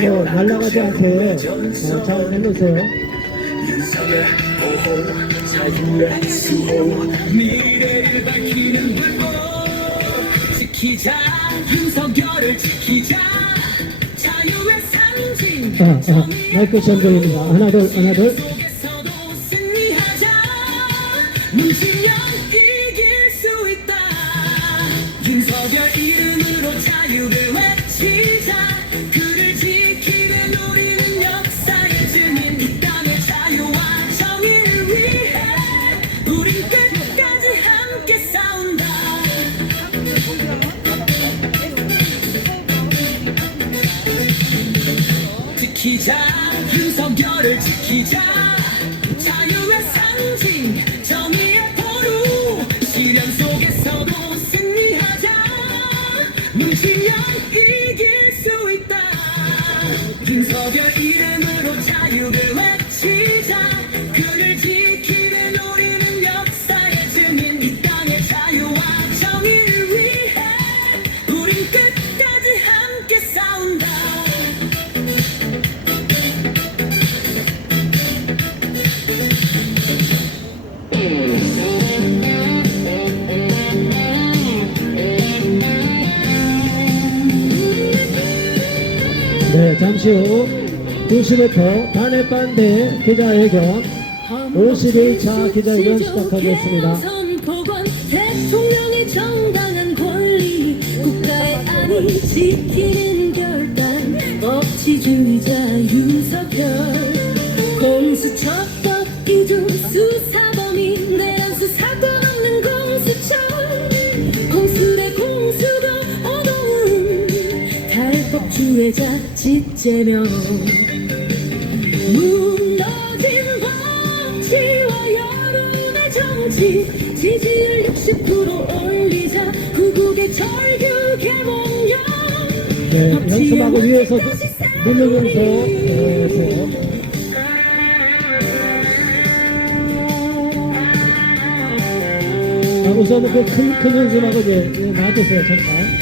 이거 날아가지 않게 잘 해놓으세요. 윤석열 보호 자유의 수호 미래를 밝히는 불꽃 지키자 윤석열을 지키자 자유의 상징 마이크 전송입니다. 하나 둘 하나 둘. 속에서도 승리하자 문지면 이길 수 있다 윤석열 이름으로 자유를 외치자 그를 지키는 우리는 역사의 증인 이 땅의 자유와 정의를 위해 우린 끝까지 함께 싸운다 지키자 윤석열을 지키자 자유의 상징 정의의 보루 시련 속에서도 승리하자 문지면 이길 수 있다 윤석열 이름으로 자유를 외치자 그를 지키는 우리는 역사의 증인 이 땅의 자유와 정의를 위해 우린 끝까지 함께 싸운다 네, 잠시 후 2시부터 단핵반대 기자회견 51차 기자회견 시작하겠습니다. 선포관 대통령의 정당한 권리 국가의 안위 지키는 결단 법치주의자 윤석열 공수처법 이중 수사범인 내란수 사건 없는 공수처 공수의 공수도 어두운 탈법주의자 집제명 무너진 법치와 여론의 정치 지지율 60% 올리자 구국의 절규 개몽령 네, 연습하고 위에서 눈여겨서 우선은 그 큰 연습하고 놔두세요, 잠깐.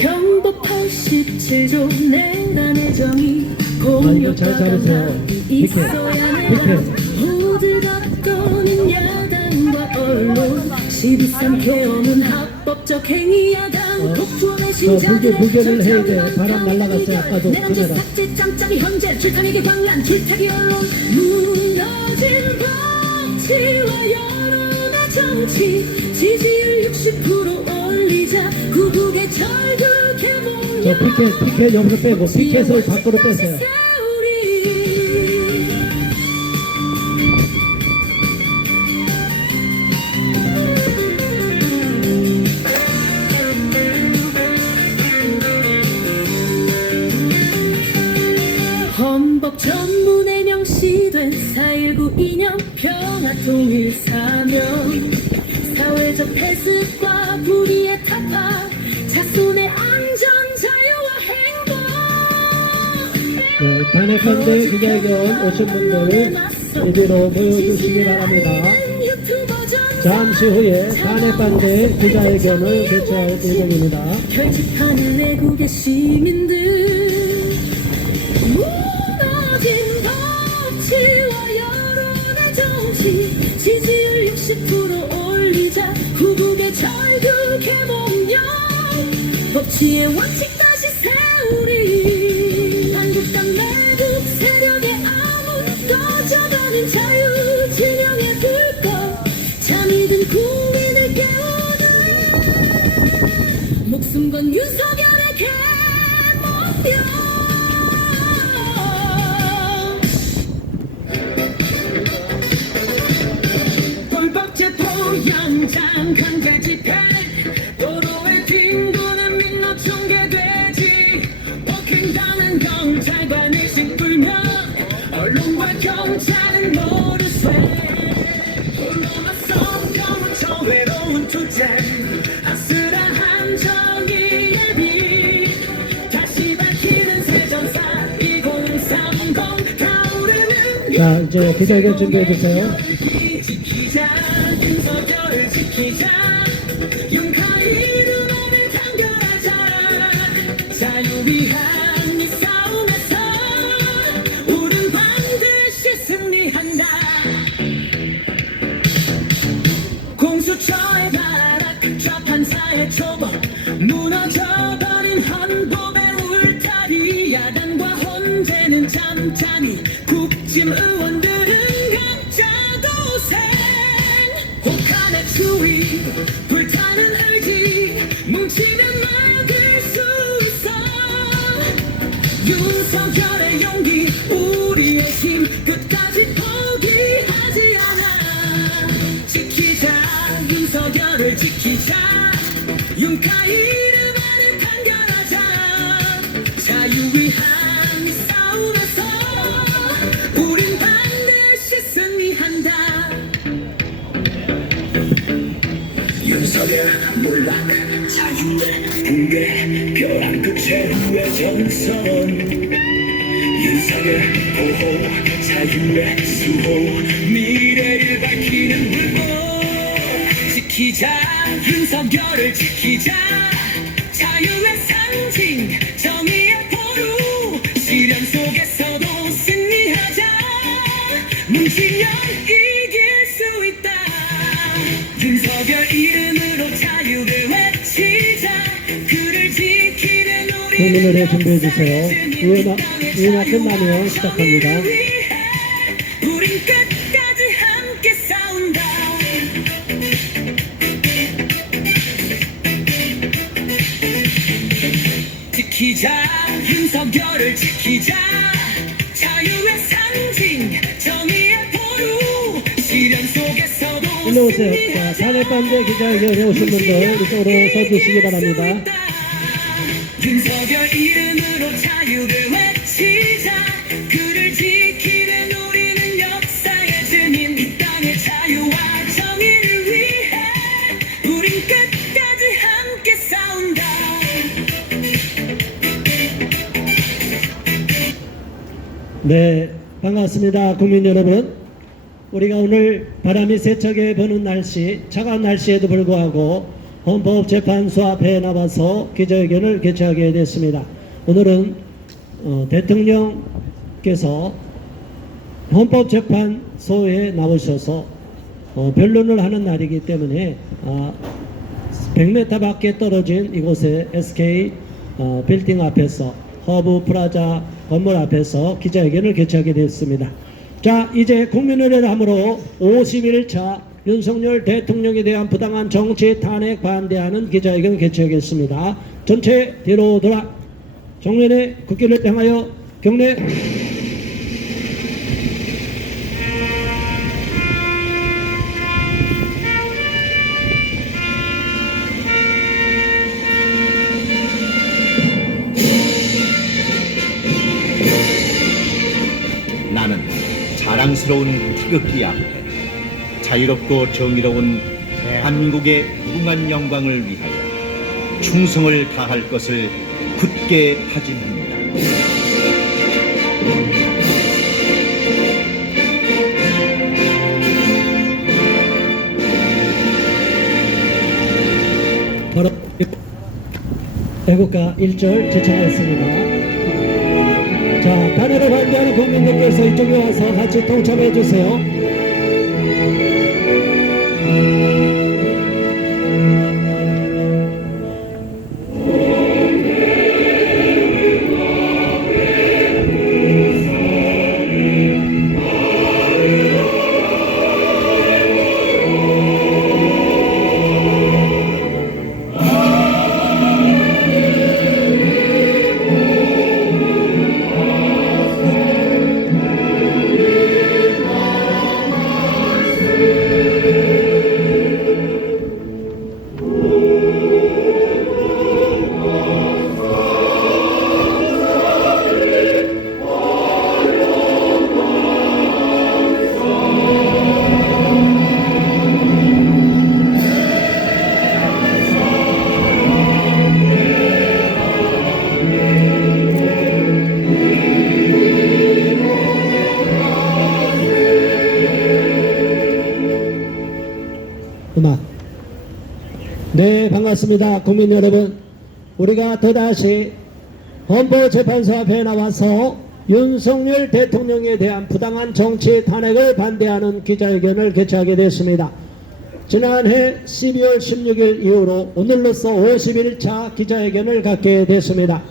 형법 87조 내란의 정의 이거 잘 잘하세요. 있어야 내라 모두가 떠는 야당과 언론 12.3 없는 합법적 행위 야당 독존의 신자들의 불교를 해야 돼. 바람 날라갔어요. 아까도 카메라. 삭제 짬짜리 형제 출탄에게 광란 줄타기 언론 무너진 법치와 여론의 정치 지지율 60% 올리자 구국의 절규 개몽령 피켓 여기서 빼고 피켓을 밖으로 빼세요. 헌법 전문에 명시된 4.19 이념 평화 통일 사명 사회적 폐습과 불의의 타파 자손의 안전 자유와 행복 네, 단핵반대 기자회견 오신 분들 이리로 모여주시기 바랍니다. 잠시 후에 단핵반대 기자회견을 개최할 예정입니다. 결집하는 애국의 시민들 무너진 법치와 여론의 정치 지지율 60% 올리자 구국의 절규 개몽령 법치의 원칙 다시 세우리 한국당 내국 세력의 암흑 꺼져가는 자유 진영의 불꽃 잠이 든 국민을 깨우는 목숨 건 윤석열의 개몽령 양장 강제 집회 도로에 뒹구는 민노 총개되지 폭행당한 경찰관 의식 불명 언론과 경찰은 모르쇠 홀로 맞서 경은 저 외로운 투쟁 아슬한 정의의 빛 다시 밝히는 세전사 2030 타오르는 자, 이제 기자회견 준비해 주세요. 지키자 윤석열 지키자 용카이 음악을 단결하자 자유 위한 이 싸움에서 우린 반드시 승리한다 공수처의 가락 좌판사의 초법 무너져버린 헌법의 울타리 야당과 혼재는 잠잠히 국짐 의원들은 각자 도생 혹한의 추위 불타는 의지 뭉치면 막을 수 있어 윤석열의 용기 우리의 힘 끝까지 포기하지 않아 지키자 윤석열을 지키자 윤카이 이름만을 단결하자 자유 위한 이 싸움에서 우린 반드시 승리한다 윤석열 몰락 자유의 붕괴 벼랑 끝의 후의 정선 윤석열 보호 자유의 수호 미래를 밝히는 불꽃 지키자 윤석열을 지키자 자유의 상징 정의의 포루 시련 속에서도 승리하자 뭉치면 이길 수 있다 윤석열 이름으로 자유를 외치자 그를 지키는 우리 국민노래 준비해 주세요. 의원아 끝나면 시작합니다. 우린 끝까지 함께 싸운다 지키자 윤석열을 지키자 자유의 상징 정의의 포루 시련 속에서도 일로 오세요. 자, 사내반대 기자회견에 오신 분들 이쪽으로 서주시기 바랍니다. 윤석열 이름으로 자유를 외치자 그를 지키는 우리는 역사의 증인 이 땅의 자유와 정의를 위해 우린 끝까지 함께 싸운다 네, 반갑습니다. 국민 여러분. 우리가 오늘 바람이 세차게 부는 날씨, 차가운 날씨에도 불구하고 헌법재판소 앞에 나와서 기자회견을 개최하게 됐습니다. 오늘은 대통령께서 헌법재판소에 나오셔서 변론을 하는 날이기 때문에 100m 밖에 떨어진 이곳에 SK 빌딩 앞에서 허브 프라자 건물 앞에서 기자회견을 개최하게 됐습니다. 자, 이제 국민의례를 함으로 51차 윤석열 대통령에 대한 부당한 정치 탄핵 반대하는 기자회견을 개최하겠습니다. 전체 뒤로 돌아 정면에 국기를 향하여 경례. 나는 자랑스러운 태극기 앞에 자유롭고 정의로운 대한민국의 무궁한 영광을 위하여 충성을 다할 것을 굳게 다짐합니다. 바로 애국가 1절 제청하였습니다. 자, 단일을 반대하는 국민들께서 이쪽에 와서 같이 동참해 주세요. 고맙습니다. 국민 여러분, 우리가 또다시 헌법재판소 앞에 나와서 윤석열 대통령에 대한 부당한 정치 탄핵을 반대하는 기자회견을 개최하게 됐습니다. 지난해 12월 16일 이후로 오늘로써 51차 기자회견을 갖게 됐습니다.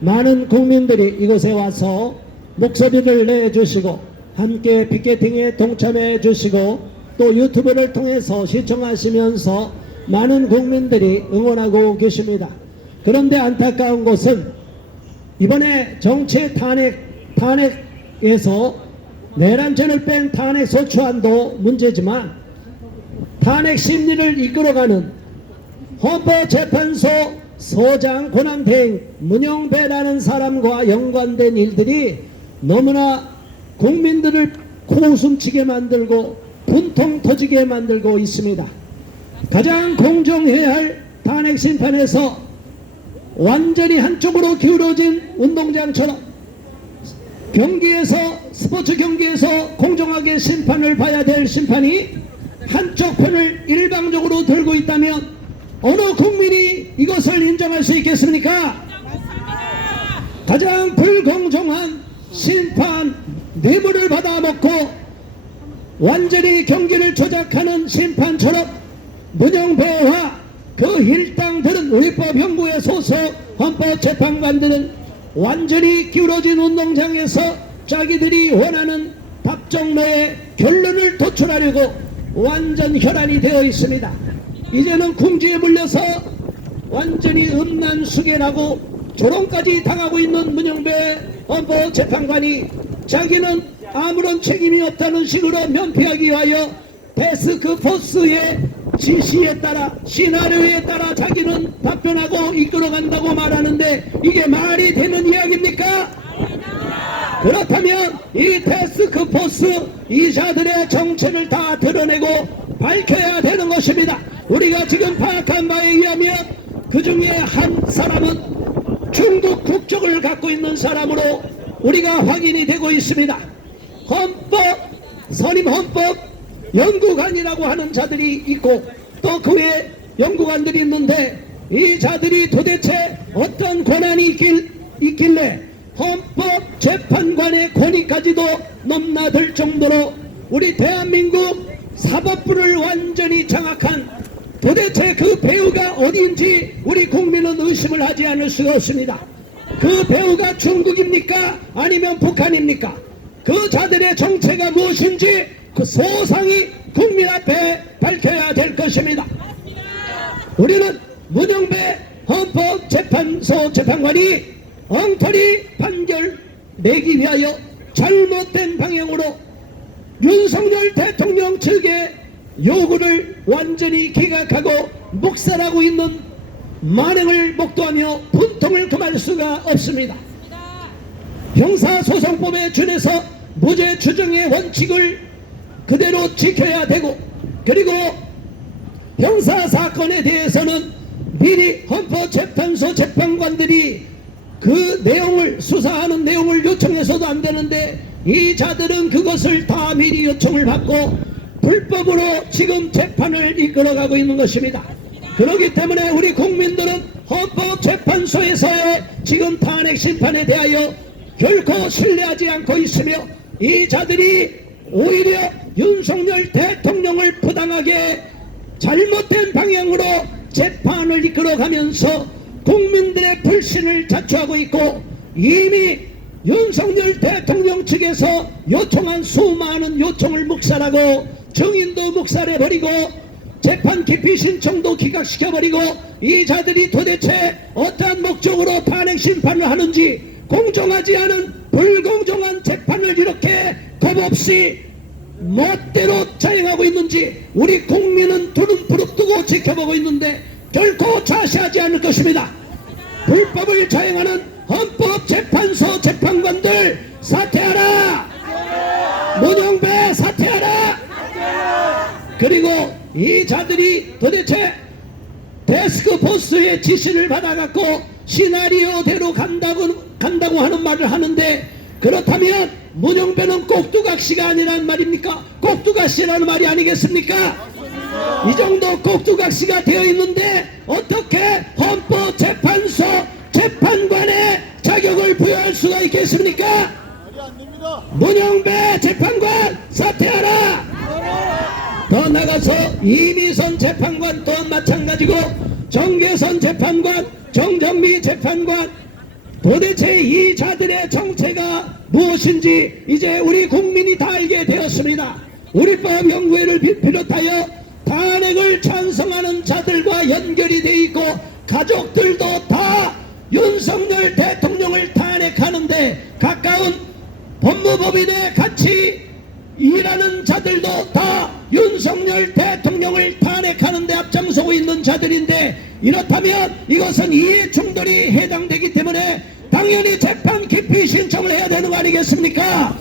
많은 국민들이 이곳에 와서 목소리를 내주시고 함께 피켓팅에 동참해 주시고 또 유튜브를 통해서 시청하시면서 많은 국민들이 응원하고 계십니다. 그런데 안타까운 것은 이번에 정치 탄핵에서 내란죄를 뺀 탄핵 소추안도 문제지만 탄핵 심리를 이끌어가는 헌법재판소 소장 권한대행 문영배라는 사람과 연관된 일들이 너무나 국민들을 코웃음치게 만들고 분통 터지게 만들고 있습니다. 가장 공정해야 할 탄핵 심판에서 완전히 한쪽으로 기울어진 운동장처럼 경기에서 스포츠 경기에서 공정하게 심판을 봐야 될 심판이 한쪽 편을 일방적으로 들고 있다면 어느 국민이 이것을 인정할 수 있겠습니까? 가장 불공정한 심판 뇌물을 받아먹고 완전히 경기를 조작하는 심판처럼 문영배와 그 일당들은 우리법 형구의 소속 헌법재판관들은 완전히 기울어진 운동장에서 자기들이 원하는 답정너의 결론을 도출하려고 완전 혈안이 되어 있습니다. 이제는 궁지에 물려서 완전히 음란수계라고 조롱까지 당하고 있는 문영배 헌법재판관이 자기는 아무런 책임이 없다는 식으로 면피하기 위하여 태스크포스의 지시에 따라 시나리오에 따라 자기는 답변하고 이끌어간다고 말하는데 이게 말이 되는 이야기입니까? 그렇다면 이 태스크포스 이자들의 정체를 다 드러내고 밝혀야 되는 것입니다. 우리가 지금 파악한 바에 의하면 그 중에 한 사람은 중국 국적을 갖고 있는 사람으로 우리가 확인이 되고 있습니다. 선임헌법 연구관이라고 하는 자들이 있고 또 그 외에 연구관들이 있는데 이 자들이 도대체 어떤 권한이 있길래 헌법재판관의 권위까지도 넘나들 정도로 우리 대한민국 사법부를 완전히 장악한 도대체 그 배우가 어디인지 우리 국민은 의심을 하지 않을 수가 없습니다. 그 배우가 중국입니까? 아니면 북한입니까? 그 자들의 정체가 무엇인지 그 소상히 국민 앞에 밝혀야 될 것입니다. 우리는 문영배 헌법재판소 재판관이 엉터리 판결 내기 위하여 잘못된 방향으로 윤석열 대통령 측의 요구를 완전히 기각하고 묵살하고 있는 만행을 목도하며 분통을 금할 수가 없습니다. 형사소송법에 준해서 무죄 추정의 원칙을 그대로 지켜야 되고 그리고 형사사건에 대해서는 미리 헌법재판소 재판관들이 그 내용을 수사하는 내용을 요청해서도 안 되는데 이 자들은 그것을 다 미리 요청을 받고 불법으로 지금 재판을 이끌어가고 있는 것입니다. 그렇기 때문에 우리 국민들은 헌법재판소에서의 지금 탄핵 심판에 대하여 결코 신뢰하지 않고 있으며 이 자들이 오히려 윤석열 대통령을 부당하게 잘못된 방향으로 재판을 이끌어가면서 국민들의 불신을 자초하고 있고 이미 윤석열 대통령 측에서 요청한 수많은 요청을 묵살하고 증인도 묵살해버리고 재판 기피 신청도 기각시켜버리고 이 자들이 도대체 어떠한 목적으로 탄핵 심판을 하는지 공정하지 않은 불공정한 재판을 이렇게 겁없이 멋대로 자행하고 있는지 우리 국민은 두 눈 부릅뜨고 지켜보고 있는데 결코 좌시하지 않을 것입니다. 불법을 자행하는 헌법재판소 재판관들 사퇴하라! 문영배 사퇴하라! 그리고 이 자들이 도대체 태스크포스의 지시를 받아갖고 시나리오대로 간다고 하는 말을 하는데 그렇다면 문영배는 꼭두각시가 아니란 말입니까? 꼭두각시라는 말이 아니겠습니까? 이 정도 꼭두각시가 되어 있는데 어떻게 헌법재판소 재판관의 자격을 부여할 수가 있겠습니까? 문영배 재판관 사퇴하라! 더 나가서 이미선 재판관 또한 마찬가지고 정계선 재판관, 정정미 재판관, 도대체 이 자들의 정체가 무엇인지 이제 우리 국민이 다 알게 되었습니다. 우리법연구회를 비롯하여 탄핵을 찬성하는 자들과 연결이 돼 있고 가족들도 다 윤석열 대통령을 탄핵하는데 가까운 법무법인에 같이 일하는 자들도 다 윤석열 대통령을 탄핵하는데 앞장서고 있는 자들인데, 이렇다면 이것은 이해충돌이 해당되기 때문에 당연히 재판 기피 신청을 해야 되는 거 아니겠습니까?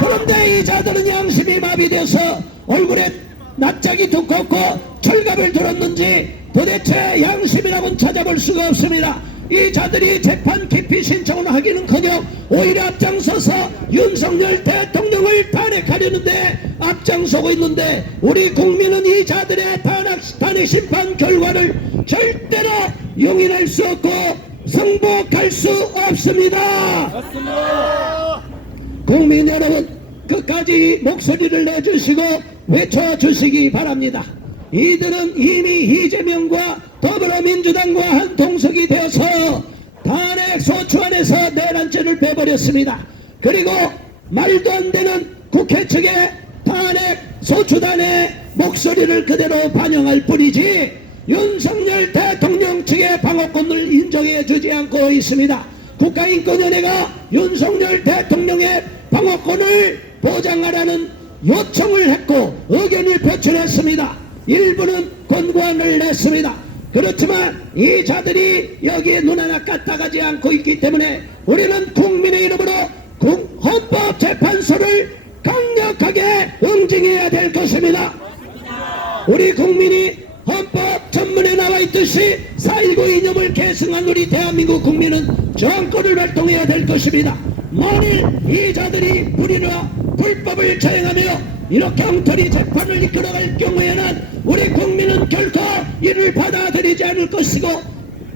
그런데 이 자들은 양심이 마비돼서 얼굴에 낯짝이 두껍고 철갑을 들었는지 도대체 양심이라고는 찾아볼 수가 없습니다. 이 자들이 재판 기피 신청을 하기는커녕 오히려 앞장서서 윤석열 대통령을 탄핵하려는데 앞장서고 있는데, 우리 국민은 이 자들의 탄핵 심판 결과를 절대로 용인할 수 없고 승복할 수 없습니다. 국민 여러분, 끝까지 목소리를 내주시고 외쳐주시기 바랍니다. 이들은 이미 이재명과 더불어민주당과 한 동석이 되어서 탄핵 소추안에서 내란죄를 빼버렸습니다. 그리고 말도 안 되는 국회 측의 탄핵 소추단의 목소리를 그대로 반영할 뿐이지 윤석열 대통령 측의 방어권을 인정해 주지 않고 있습니다. 국가인권위원회가 윤석열 대통령의 방어권을 보장하라는 요청을 했고 의견을 표출했습니다. 일부는 권고안을 냈습니다. 그렇지만 이 자들이 여기에 눈 하나 까딱하지 않고 있기 때문에 우리는 국민의 이름으로 헌법재판소를 강력하게 응징해야 될 것입니다. 우리 국민이 헌법 전문에 나와 있듯이 4.19 이념을 계승한 우리 대한민국 국민은 정권을 활동해야 될 것입니다. 만일 이 자들이 불법을 자행하며 이렇게 엉터리 재판을 이끌어갈 경우에는 우리 국민은 결코 이를 받아들이지 않을 것이고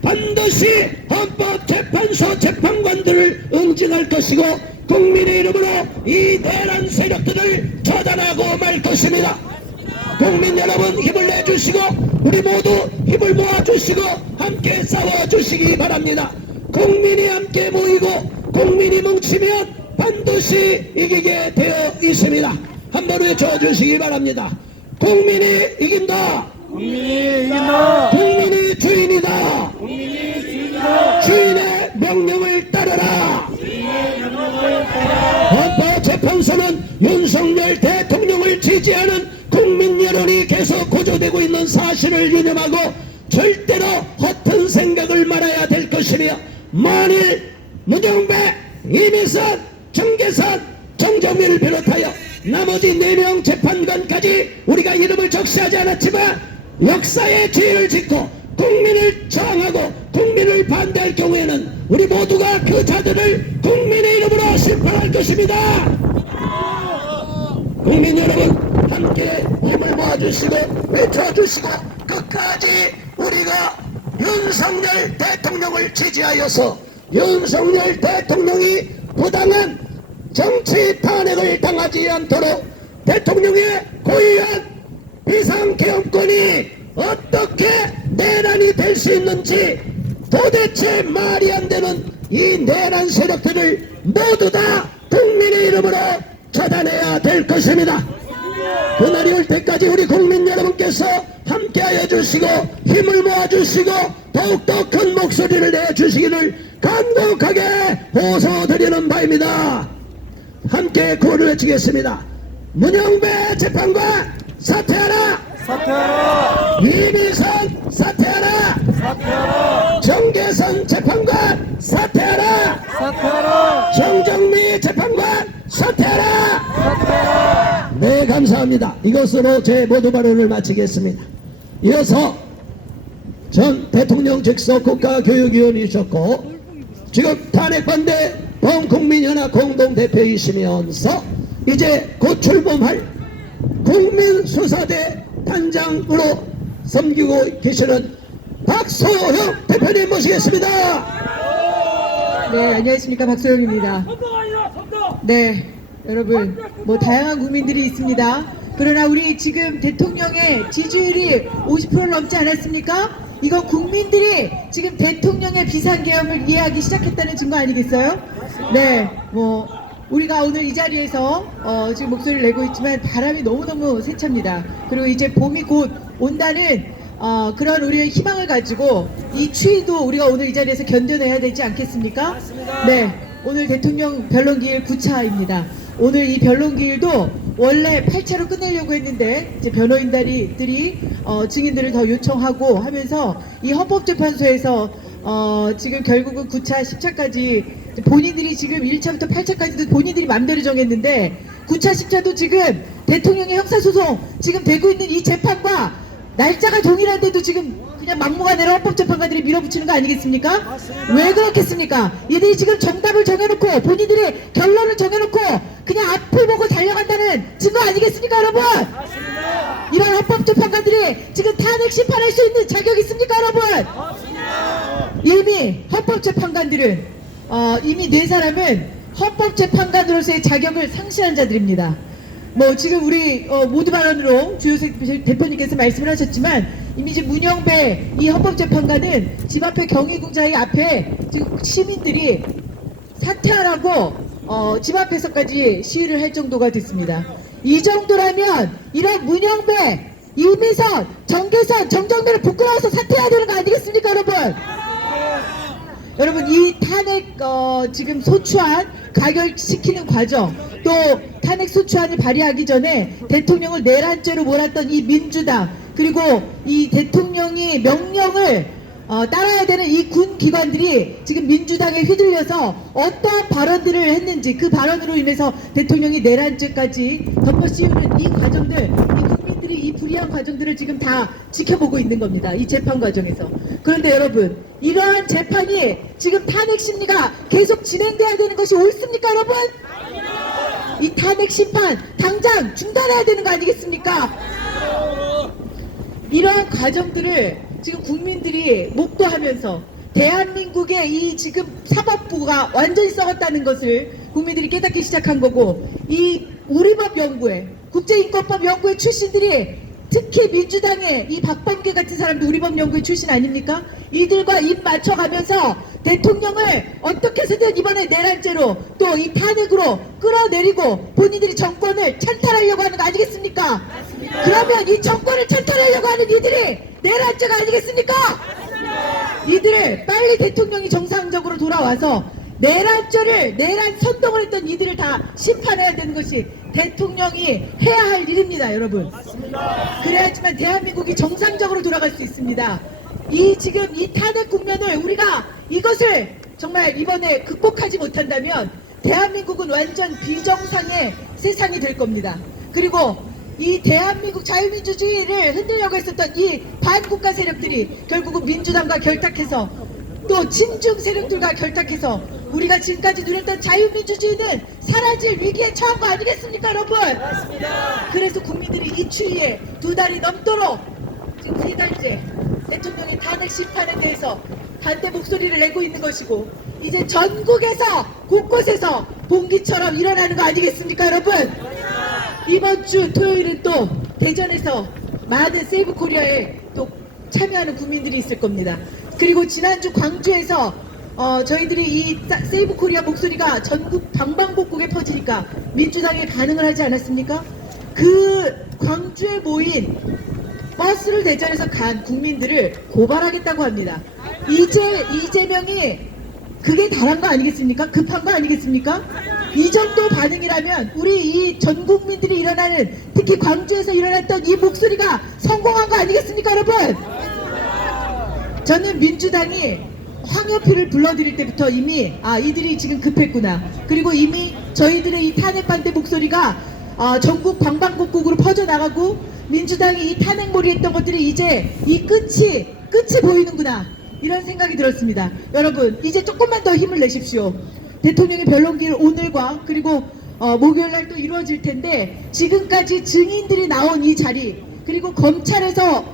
반드시 헌법재판소 재판관들을 응징할 것이고 국민의 이름으로 이 내란 세력들을 처단하고 말 것입니다. 국민 여러분 힘을 내주시고 우리 모두 힘을 모아주시고 함께 싸워주시기 바랍니다. 국민이 함께 모이고 국민이 뭉치면 반드시 이기게 되어 있습니다. 한번 외쳐주시기 바랍니다. 국민이 이긴다. 국민이 이긴다. 국민이 주인이다. 국민이 주인이다. 주인의 명령을 따르라. 주인의 명령을 따라. 헌법재판소는 윤석열 대통령을 지지하는 국민 여론이 계속 고조되고 있는 사실을 유념하고 절대로 허튼 생각을 말아야 될 것이며, 만일 문영배, 이미선, 정계선, 정정미를 비롯하여 나머지 4명 재판관까지 우리가 이름을 적시하지 않았지만 역사의 죄를 짓고 국민을 저항하고 국민을 반대할 경우에는 우리 모두가 그 자들을 국민의 이름으로 심판할 것입니다. 국민 여러분 함께 힘을 모아주시고 외쳐주시고 끝까지 우리가 윤석열 대통령을 지지하여서 윤석열 대통령이 부당한 정치 탄핵을 당하지 않도록 대통령의 고유한 비상계엄권이 어떻게 내란이 될 수 있는지 도대체 말이 안 되는 이 내란 세력들을 모두 다 국민의 이름으로 처단해야 될 것입니다. 그날이 올 때까지 우리 국민 여러분께서 함께하여 주시고 힘을 모아주시고 더욱더 큰 목소리를 내주시기를 간곡하게 호소드리는 바입니다. 함께 구호를 외치겠습니다. 문영배 재판관 사퇴하라. 사퇴하라. 이미선 사퇴하라. 사퇴하라. 정계선 재판관 사퇴하라. 사퇴하라. 정정미 재판관 사퇴하라. 사퇴하라. 네, 감사합니다. 이것으로 제 모두 발언을 마치겠습니다. 이어서 전 대통령 직속 국가교육위원이셨고 지금 탄핵반대 범국민연합 공동대표이시면서 이제 곧 출범할 국민수사대 단장으로 섬기고 계시는 박소형 대표님 모시겠습니다. 네, 안녕하십니까. 박소영입니다. 네, 여러분, 뭐 다양한 국민들이 있습니다. 그러나 우리 지금 대통령의 지지율이 50%를 넘지 않았습니까? 이건 국민들이 지금 대통령의 비상계엄을 이해하기 시작했다는 증거 아니겠어요? 네, 뭐 우리가 오늘 이 자리에서 지금 목소리를 내고 있지만 바람이 너무너무 세찹니다. 그리고 이제 봄이 곧 온다는 그런 우리의 희망을 가지고 이 추위도 우리가 오늘 이 자리에서 견뎌내야 되지 않겠습니까? 네, 오늘 대통령 변론기일 9차입니다. 오늘 이 변론기일도 원래 8차로 끝내려고 했는데 이제 변호인들이 증인들을 더 요청하고 하면서 이 헌법재판소에서 지금 결국은 9차, 10차까지 본인들이 지금 1차부터 8차까지도 본인들이 맘대로 정했는데 9차, 10차도 지금 대통령의 형사소송 지금 되고 있는 이 재판과 날짜가 동일한데도 지금 그냥 막무가내로 헌법재판관들이 밀어붙이는 거 아니겠습니까? 왜 그렇겠습니까? 얘들이 지금 정답을 정해놓고 본인들의 결론을 정해놓고 그냥 앞을 보고 달려간다는 증거 아니겠습니까, 여러분? 이런 헌법재판관들이 지금 탄핵 심판할 수 있는 자격이 있습니까, 여러분? 이미 헌법재판관들은 이미 네 사람은 헌법재판관으로서의 자격을 상실한 자들입니다. 뭐 지금 우리 모두 발언으로 주요석 대표님께서 말씀을 하셨지만 이미 이제 문영배 이 헌법재판관은 집 앞에 경희궁자의 앞에 지금 시민들이 사퇴하라고 집 앞에서까지 시위를 할 정도가 됐습니다. 이 정도라면 이런 문영배, 이미선, 정계선, 정정배를 부끄러워서 사퇴해야 되는 거 아니겠습니까, 여러분? 여러분, 이 탄핵 지금 소추안 가결시키는 과정, 또 탄핵 소추안을 발의하기 전에 대통령을 내란죄로 몰았던 이 민주당, 그리고 이 대통령이 명령을 따라야 되는 이 군 기관들이 지금 민주당에 휘둘려서 어떠한 발언들을 했는지 그 발언으로 인해서 대통령이 내란죄까지 덮어 씌우는 이 과정들, 이 국민들이 이 불이한 과정들을 지금 다 지켜보고 있는 겁니다. 이 재판 과정에서. 그런데 여러분, 이러한 재판이 지금 탄핵 심리가 계속 진행돼야 되는 것이 옳습니까, 여러분? 이 탄핵 심판 당장 중단해야 되는 거 아니겠습니까? 이러한 과정들을 지금 국민들이 목도하면서 대한민국의 이 지금 사법부가 완전히 썩었다는 것을 국민들이 깨닫기 시작한 거고, 이 우리법 연구회, 국제인권법 연구회 출신들이 특히 민주당의 이 박범계 같은 사람도 우리법 연구회 출신 아닙니까? 이들과 입 맞춰가면서 대통령을 어떻게 해서든 이번에 내란죄로 또 이 탄핵으로 끌어내리고 본인들이 정권을 찬탈하려고 하는 거 아니겠습니까? 맞습니다. 그러면 이 정권을 찬탈하려고 하는 이들이 내란죄가 아니겠습니까? 맞습니다. 이들을 빨리 대통령이 정상적으로 돌아와서 내란 선동을 했던 이들을 다 심판해야 되는 것이 대통령이 해야 할 일입니다, 여러분. 맞습니다. 그래야지만 대한민국이 정상적으로 돌아갈 수 있습니다. 지금 이 탄핵 국면을 우리가 이것을 정말 이번에 극복하지 못한다면 대한민국은 완전 비정상의 세상이 될 겁니다. 그리고 이 대한민국 자유민주주의를 흔들려고 했었던 이 반국가 세력들이 결국은 민주당과 결탁해서 또 친중 세력들과 결탁해서 우리가 지금까지 누렸던 자유민주주의는 사라질 위기에 처한 거 아니겠습니까, 여러분? 맞습니다. 그래서 국민들이 이 추위에 2달이 넘도록 지금 3달째 대통령의 탄핵 심판에 대해서 반대 목소리를 내고 있는 것이고, 이제 전국에서 곳곳에서 봉기처럼 일어나는 거 아니겠습니까, 여러분? 이번 주 토요일은 또 대전에서 많은 세이브 코리아에 또 참여하는 국민들이 있을 겁니다. 그리고 지난주 광주에서 저희들이 이 세이브 코리아 목소리가 전국 방방곡곡에 퍼지니까 민주당에 반응을 하지 않았습니까? 그 광주에 모인 버스를 대전에서 간 국민들을 고발하겠다고 합니다. 이재명이 그게 다란 거 아니겠습니까? 급한 거 아니겠습니까? 이 정도 반응이라면 우리 이 전 국민들이 일어나는, 특히 광주에서 일어났던 이 목소리가 성공한 거 아니겠습니까, 여러분? 저는 민주당이 황교표를 불러드릴 때부터 이미 이들이 지금 급했구나. 그리고 이미 저희들의 이 탄핵 반대 목소리가 전국 방방곡곡으로 퍼져나가고 민주당이 이 탄핵몰이 했던 것들이 이제 이 끝이 보이는구나, 이런 생각이 들었습니다. 여러분, 이제 조금만 더 힘을 내십시오. 대통령의 변론기일 오늘과 그리고 목요일날 또 이루어질 텐데 지금까지 증인들이 나온 이 자리, 그리고 검찰에서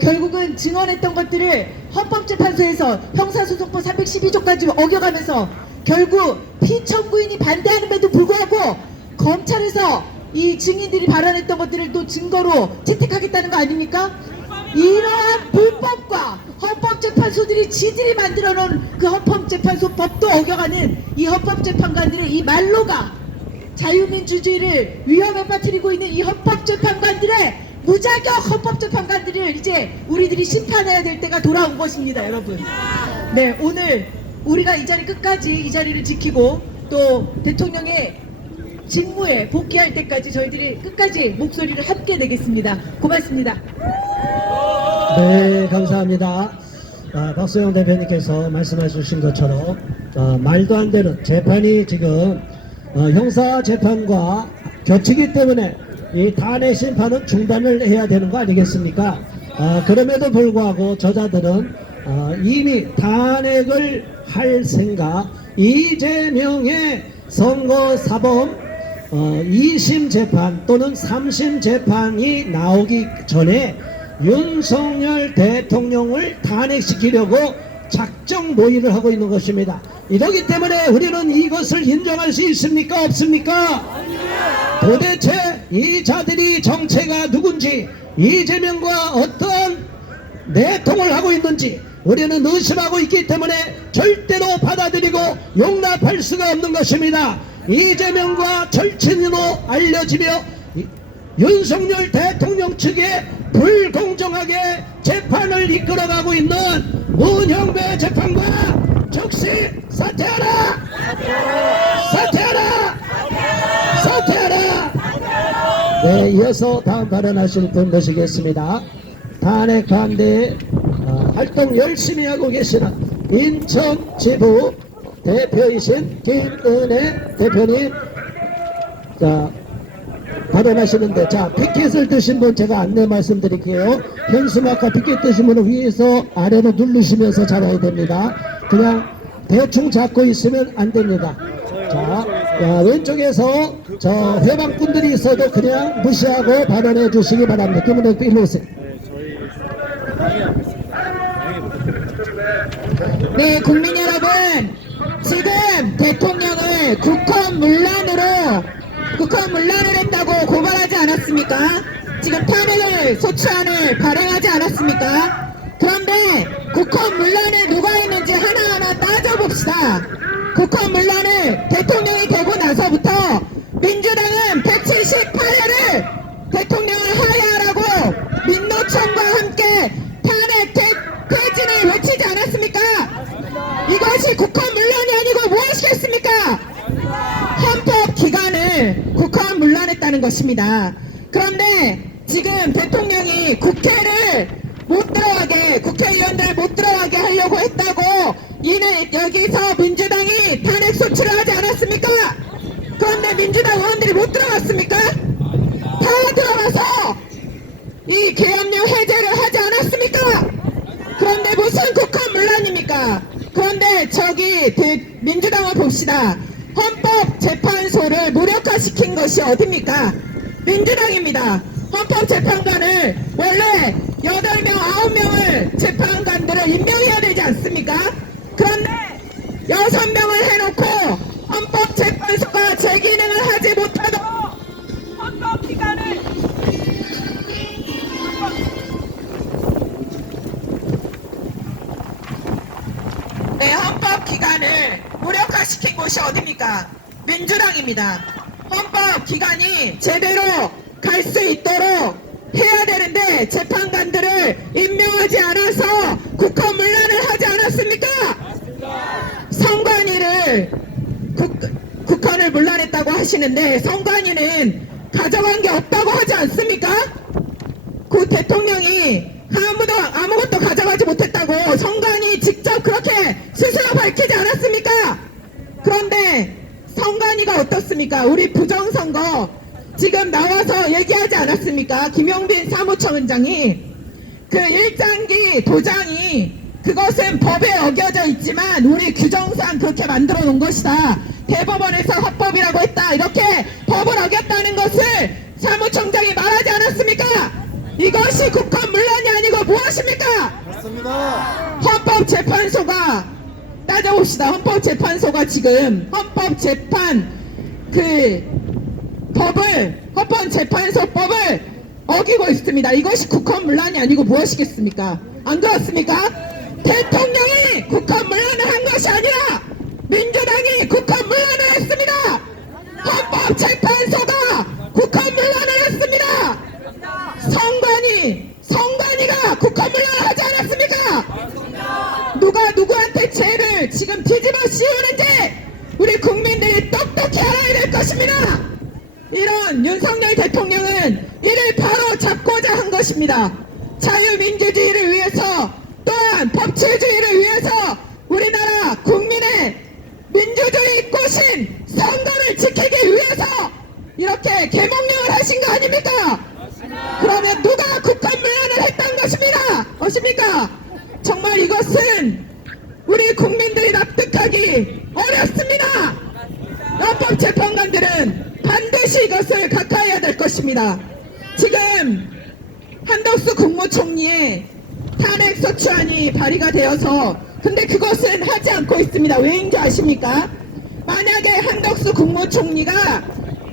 결국은 증언했던 것들을 헌법재판소에서 형사소송법 312조까지 어겨가면서 결국 피청구인이 반대하는데도 불구하고 검찰에서 이 증인들이 발언했던 것들을 또 증거로 채택하겠다는 거 아닙니까? 이러한 불법과 헌법재판소들이 지들이 만들어 놓은 그 헌법재판소법도 어겨가는 이 헌법재판관들을, 이 말로가 자유민주주의를 위험에 빠뜨리고 있는 이 헌법재판관들의 무자격 헌법재판관들을 이제 우리들이 심판해야 될 때가 돌아온 것입니다, 여러분. 네, 오늘 우리가 이 자리 끝까지 이 자리를 지키고 또 대통령의 직무에 복귀할 때까지 저희들이 끝까지 목소리를 함께 내겠습니다. 고맙습니다. 네, 감사합니다. 박수영 대표님께서 말씀해 주신 것처럼 말도 안 되는 재판이 지금 형사재판과 겹치기 때문에 이 탄핵 심판은 중단을 해야 되는 거 아니겠습니까? 그럼에도 불구하고 저자들은 이미 탄핵을 할 생각, 이재명의 선거사범 2심 재판 또는 3심 재판이 나오기 전에 윤석열 대통령을 탄핵시키려고 작정 모의를 하고 있는 것입니다. 이러기 때문에 우리는 이것을 인정할 수 있습니까? 없습니까? 도대체 이 자들이 정체가 누군지, 이재명과 어떤 내통을 하고 있는지 우리는 의심하고 있기 때문에 절대로 받아들이고 용납할 수가 없는 것입니다. 이재명과 절친으로 알려지며 윤석열 대통령 측에 불공정하게 재판을 이끌어가고 있는 문형배 재판관 즉시 사퇴하라! 사퇴하라! 사퇴하라! 네, 이어서 다음 발언하실 분 모시겠습니다. 탄핵 반대 활동 열심히 하고 계시는 인천지부 대표이신 김은혜 대표님, 자, 발언하시는데, 자, 피켓을 드신 분 제가 안내 말씀드릴게요. 현수막과 피켓 드신 분은 위에서 아래로 누르시면서 잡아야 됩니다. 그냥 대충 잡고 있으면 안 됩니다. 자, 왼쪽에서 저 회방꾼들이 있어도 그냥 무시하고 발언해 주시기 바랍니다. 그러면 일로 오세요. 네, 국민 여러분, 지금 대통령을 국헌문란을 했다고 고발하지 않았습니까? 지금 탄핵을 소추안을 발행하지 않았습니까? 그런데 국헌문란을 누가 했는지 하나하나 따져봅시다. 국헌문란을 대통령이 되고 나서부터 민주당은 178회를 대통령을 하야하라고 민노총과 함께 탄핵 퇴진을 외치지 않았습니까? 이것이 국헌문란이 아니고 무엇이겠습니까? 헌법 기관을 국헌문란했다는 것입니다. 그런데 지금 대통령이 국회를 못 들어가게, 국회의원들 못 들어가게 하려고 했다고 이는 여기서 민주당이 탄핵 소추를 하지 않았습니까? 그런데 민주당 의원들이 못 들어갔습니까? 다 들어가서 이 계엄령 해제를 하지 않았습니까? 그런데 무슨 국헌문란입니까? 그런데 저기 민주당을 봅시다. 헌법재판소를 무력화시킨 것이 어딥니까? 민주당입니다. 헌법재판관을 원래 8명, 9명을 재판관들을 임명해야 되지 않습니까? 그런데 6명을 해놓고 헌법재판소가 제 기능을 하지 못하도록 헌법기관을 헌법기관을 무력화시킨 곳이 어딥니까? 민주당입니다. 헌법기관이 제대로 갈 수 있도록 해야 되는데 재판관들을 임명하지 않아서 국헌문란을 하지 않았습니까? 성관이를 국헌을 문란했다고 하시는데 성관이는 가져간 게 없다고 하지 않습니까? 그 대통령이 아무것도 가져가지 못했다고 성관이 직접 그렇게 스스로 밝히지 않았습니까? 그런데 성관이가 어떻습니까? 우리 부정선거 지금 나와서 얘기하지 않았습니까? 김용빈 사무처장이 그 일장기 도장이 그것은 법에 어겨져 있지만 우리 규정상 그렇게 만들어 놓은 것이다. 대법원에서 헌법이라고 했다. 이렇게 법을 어겼다는 것을 사무총장이 말하지 않았습니까? 이것이 국헌 문란이 아니고 무엇입니까? 맞습니다. 헌법재판소가 따져봅시다. 헌법재판소가 지금 헌법재판 헌법재판소법을 어기고 있습니다. 이것이 국헌 문란이 아니고 무엇이겠습니까? 안 그렇습니까? 대통령이 국헌 문란을 한 것이 아니라 민주당이 국헌 문란을 했습니다. 헌법재판소가 국헌 문란을 했습니다. 성관이가 국헌 문란을 하지 않았습니까? 누가 누구한테 죄를 지금 뒤집어 씌우는지 우리 국민들이 똑똑히 알아야 될 것입니다. 이런 윤석열 대통령은 이를 바로 잡고자 한 것입니다. 자유민주주의를 위해서 또한 법치주의를 위해서 우리나라 국민의 민주주의 꽃인 선거를 지키기 위해서 이렇게 계몽령을 하신 거 아닙니까? 그러면 누가 국헌문란을 했던 것입니까? 정말 이것은 우리 국민들이 납득하기 어렵습니다. 헌법재판관들은 반드시 이것을 각하해야 될 것입니다. 지금 한덕수 국무총리의 탄핵소추안이 발의가 되어서 근데 그것은 하지 않고 있습니다. 왜인지 아십니까? 만약에 한덕수 국무총리가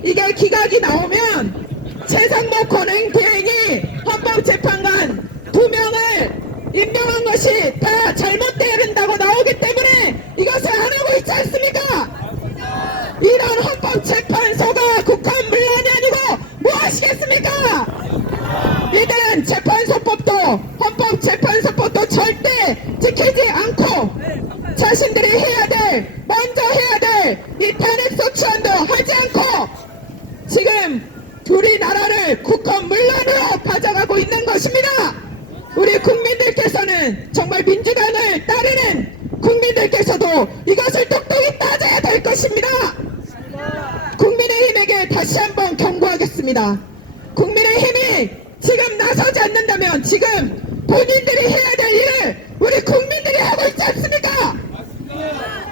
이게 기각이 나오면 최상목 권행대행이 헌법재판관 2명을 임명한 것이 다 잘못되어야 된다고 나오기 때문에 이것을 안 하고 있지 않습니까? 이런 헌법재판소가 국헌문란이 아니고 무엇이겠습니까? 이들은 재판소법도 헌법재판소법도 절대 지키지 않고 자신들이 먼저 해야 될 이 탄핵소추안도 하지 않고 지금 우리나라를 국헌문란으로 가져가고 있는 것입니다. 우리 국민들께서는 정말 민주당을 따르는 국민들께서도 이것을 똑똑히 따져야 될 것입니다. 국민의힘에게 다시 한번 경고하겠습니다. 국민의힘이 지금 나서지 않는다면 지금 본인들이 해야 될 일을 우리 국민들이 하고 있지 않습니까?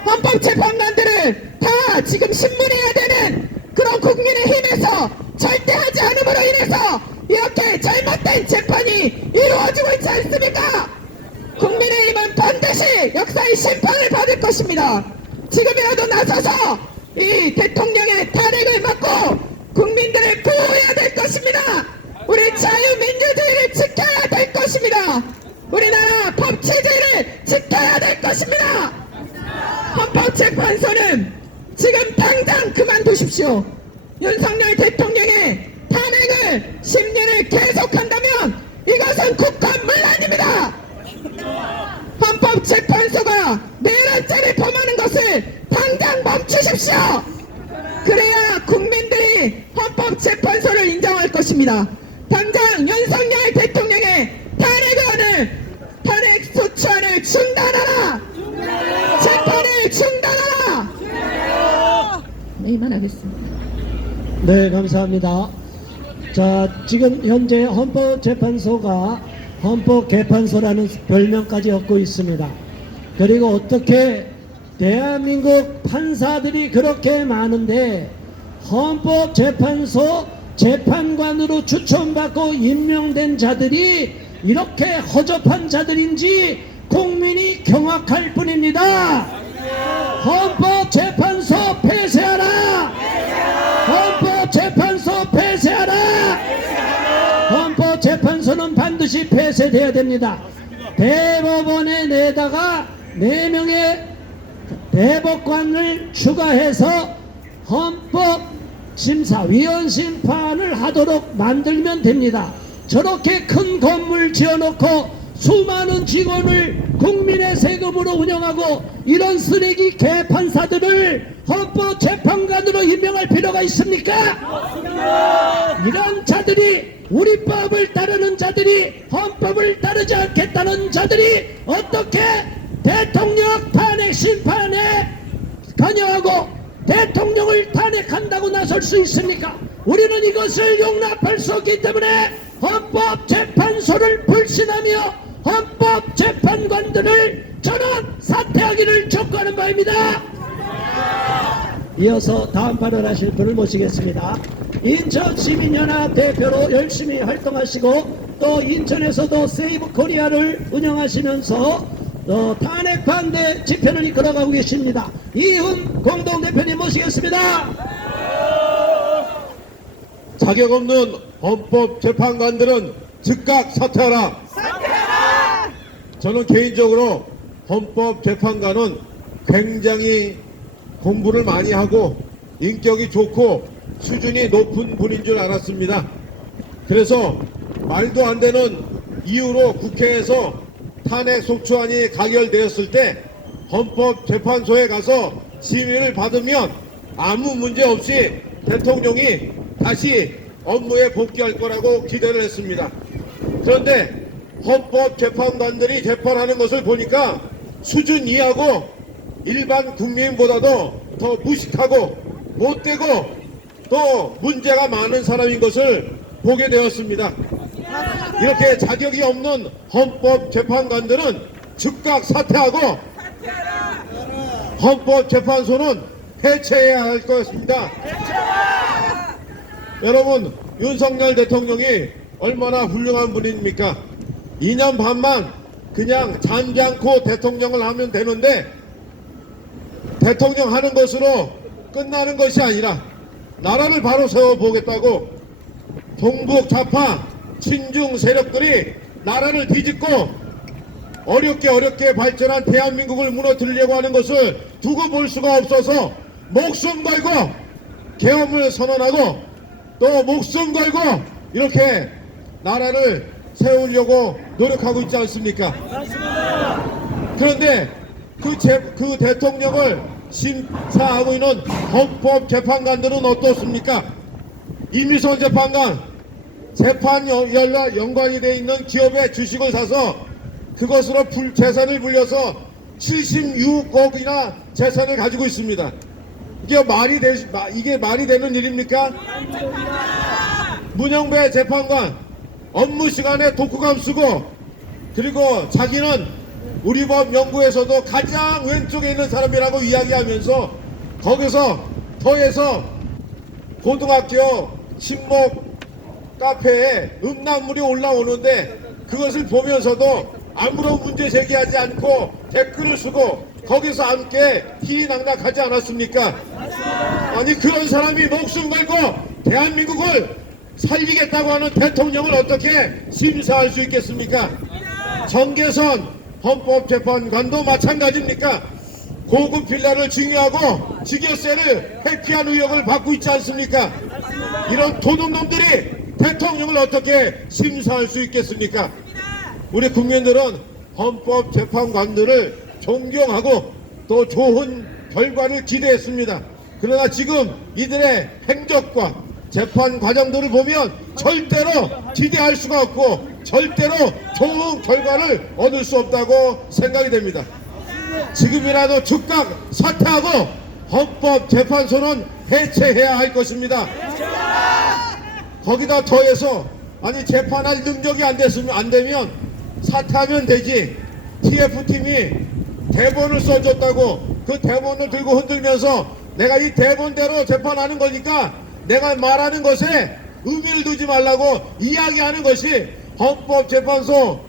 헌법재판관들을 다 지금 신문해야 되는 그런 국민의힘에서 절대 하지 않음으로 인해서 이렇게 잘못된 재판이 이루어지고 있지 않습니까? 국민의힘은 반드시 역사의 심판을 받을 것입니다. 지금이라도 나서서 이 대통령의 탄핵을 막고 국민들을 보호해야 될 것입니다. 우리 자유민주주의를 지켜야 될 것입니다. 우리나라 법치주의를 지켜야 될 것입니다. 헌법재판소는 지금 당장 그만두십시오. 윤석열 대통령의 탄핵을 10년을 계속한다면 이것은 국헌문란입니다. 헌법재판소가 내란죄를 범하는 것을 당장 멈추십시오. 그래야 국민들이 헌법재판소를 인정할 것입니다. 당장 윤석열 대통령의 탄핵소추안을 중단하라. 재판을 중단하라. 네, 이만하겠습니다. 네, 감사합니다. 자, 지금 현재 헌법재판소가 헌법개판소라는 별명까지 얻고 있습니다. 그리고 어떻게 대한민국 판사들이 그렇게 많은데 헌법재판소 재판관으로 추천받고 임명된 자들이 이렇게 허접한 자들인지 국민이 경악할 뿐입니다. 헌법재판소 폐쇄하라! 헌법재판소 폐쇄하라! 헌법재판소는 반드시 폐쇄돼야 됩니다. 대법원에 내다가 4명의 대법관을 추가해서 헌법심사위원 심판을 하도록 만들면 됩니다. 저렇게 큰 건물 지어놓고 수많은 직원을 국민의 세금으로 운영하고 이런 쓰레기 개판사들을 헌법재판관으로 임명할 필요가 있습니까? 이런 자들이 우리 법을 따르는 자들이 헌법을 따르지 않겠다는 자들이 어떻게 대통령 탄핵 심판에 관여하고 대통령을 탄핵한다고 나설 수 있습니까? 우리는 이것을 용납할 수 없기 때문에 헌법재판소를 불신하며 헌법재판관들을 전원 사퇴하기를 촉구하는 바입니다. 이어서 다음 발언하실 분을 모시겠습니다. 인천시민연합 대표로 열심히 활동하시고 또 인천에서도 세이브 코리아를 운영하시면서 탄핵 반대 집회를 이끌어가고 계십니다. 이훈 공동대표님 모시겠습니다. 자격 없는 헌법재판관들은 즉각 사퇴하라. 저는 개인적으로 헌법재판관은 굉장히 공부를 많이 하고 인격이 좋고 수준이 높은 분인 줄 알았습니다. 그래서 말도 안 되는 이유로 국회에서 탄핵 소추안이 가결되었을 때 헌법재판소에 가서 심의를 받으면 아무 문제 없이 대통령이 다시 업무에 복귀할 거라고 기대를 했습니다. 그런데 헌법재판관들이 재판하는 것을 보니까 수준 이하고 일반 국민보다도 더 무식하고 못되고 또 문제가 많은 사람인 것을 보게 되었습니다. 이렇게 자격이 없는 헌법재판관들은 즉각 사퇴하고 헌법재판소는 해체해야 할 것입니다. 여러분, 윤석열 대통령이 얼마나 훌륭한 분입니까? 2년 반만 그냥 잠잠코 대통령을 하면 되는데 대통령 하는 것으로 끝나는 것이 아니라 나라를 바로 세워보겠다고 종북 좌파 친중 세력들이 나라를 뒤집고 어렵게 발전한 대한민국을 무너뜨리려고 하는 것을 두고 볼 수가 없어서 목숨 걸고 계엄을 선언하고 또 목숨 걸고 이렇게 나라를 세우려고 노력하고 있지 않습니까? 그런데 그 대통령을 심사하고 있는 헌법재판관들은 어떻습니까? 이미선 재판관, 재판 연관이 되어 있는 기업의 주식을 사서 그것으로 재산을 불려서 76억이나 재산을 가지고 있습니다. 이게 말이 되는 일입니까? 문영배 재판관 업무 시간에 독후감 쓰고 그리고 자기는 우리 법 연구에서도 가장 왼쪽에 있는 사람이라고 이야기하면서 거기서 더해서 고등학교 친목 카페에 음란물이 올라오는데 그것을 보면서도 아무런 문제 제기하지 않고 댓글을 쓰고 거기서 함께 희희낙낙하지 않았습니까? 아니 그런 사람이 목숨 걸고 대한민국을 살리겠다고 하는 대통령을 어떻게 심사할 수 있겠습니까? 정계선 헌법재판관도 마찬가지입니까? 고급 빌라를 증여하고 직여세를 회피한 의혹을 받고 있지 않습니까? 이런 도둑놈들이 대통령을 어떻게 심사할 수 있겠습니까? 우리 국민들은 헌법재판관들을 존경하고 또 좋은 결과를 기대했습니다. 그러나 지금 이들의 행적과 재판 과정들을 보면 절대로 기대할 수가 없고 절대로 좋은 결과를 얻을 수 없다고 생각이 됩니다. 지금이라도 즉각 사퇴하고 헌법재판소는 해체해야 할 것입니다. 거기다 더해서 아니 재판할 능력이 안 되면 사퇴하면 되지. TF팀이 대본을 써줬다고 그 대본을 들고 흔들면서 내가 이 대본대로 재판하는 거니까 내가 말하는 것에 의미를 두지 말라고 이야기하는 것이 헌법재판소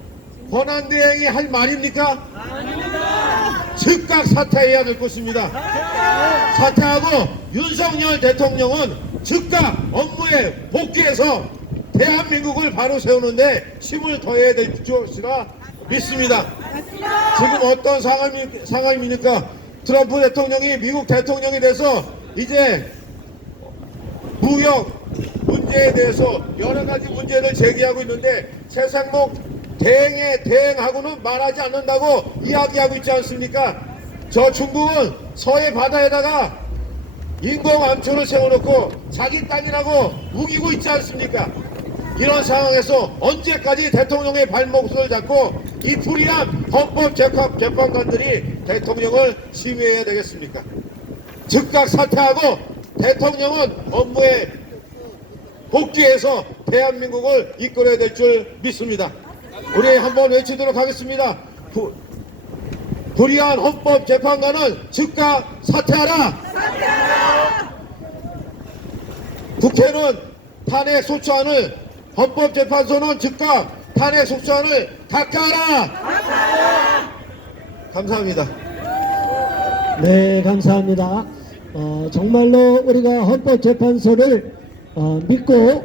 권한대행이 할 말입니까? 아닙니다. 즉각 사퇴해야 될 것입니다. 사퇴하고 윤석열 대통령은 즉각 업무에 복귀해서 대한민국을 바로 세우는데 힘을 더해야 될 것이라 믿습니다. 지금 어떤 상황입니까? 트럼프 대통령이 미국 대통령이 돼서 이제 무역 문제에 대해서 여러 가지 문제를 제기하고 있는데 세상목 대행에 대행하고는 말하지 않는다고 이야기하고 있지 않습니까? 저 중국은 서해 바다에다가 인공암초를 세워놓고 자기 땅이라고 우기고 있지 않습니까? 이런 상황에서 언제까지 대통령의 발목을 잡고 이 불의한 헌법재판관들이 대통령을 심의해야 되겠습니까? 즉각 사퇴하고 대통령은 업무에 복귀해서 대한민국을 이끌어야 될 줄 믿습니다. 우리 한번 외치도록 하겠습니다. 불의한 헌법재판관은 즉각 사퇴하라! 국회는 탄핵 소추안을 헌법재판소는 즉각 탄핵 속수안을 각하하라. 감사합니다. 네, 감사합니다. 정말로 우리가 헌법재판소를 믿고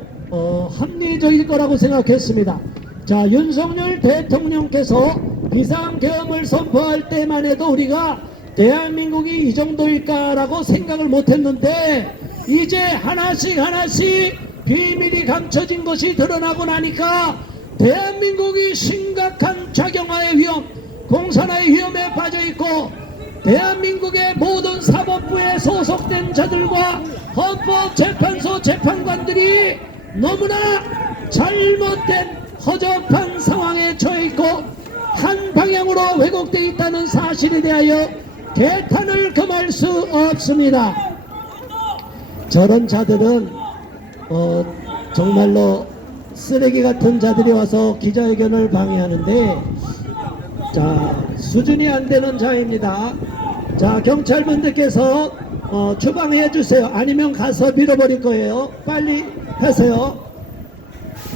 합리적일 거라고 생각했습니다. 자, 윤석열 대통령께서 비상계엄을 선포할 때만 해도 우리가 대한민국이 이 정도일까라고 생각을 못했는데 이제 하나씩 비밀이 감춰진 것이 드러나고 나니까 대한민국이 심각한 작용화의 위험, 공산화의 위험에 빠져있고 대한민국의 모든 사법부에 소속된 자들과 헌법재판소 재판관들이 너무나 잘못된 허접한 상황에 처해있고 한 방향으로 왜곡되어 있다는 사실에 대하여 개탄을 금할 수 없습니다. 저런 자들은 정말로 쓰레기 같은 자들이 와서 기자회견을 방해하는데, 자, 수준이 안 되는 자입니다. 자, 경찰분들께서 추방해 주세요. 아니면 가서 밀어버릴 거예요. 빨리 하세요.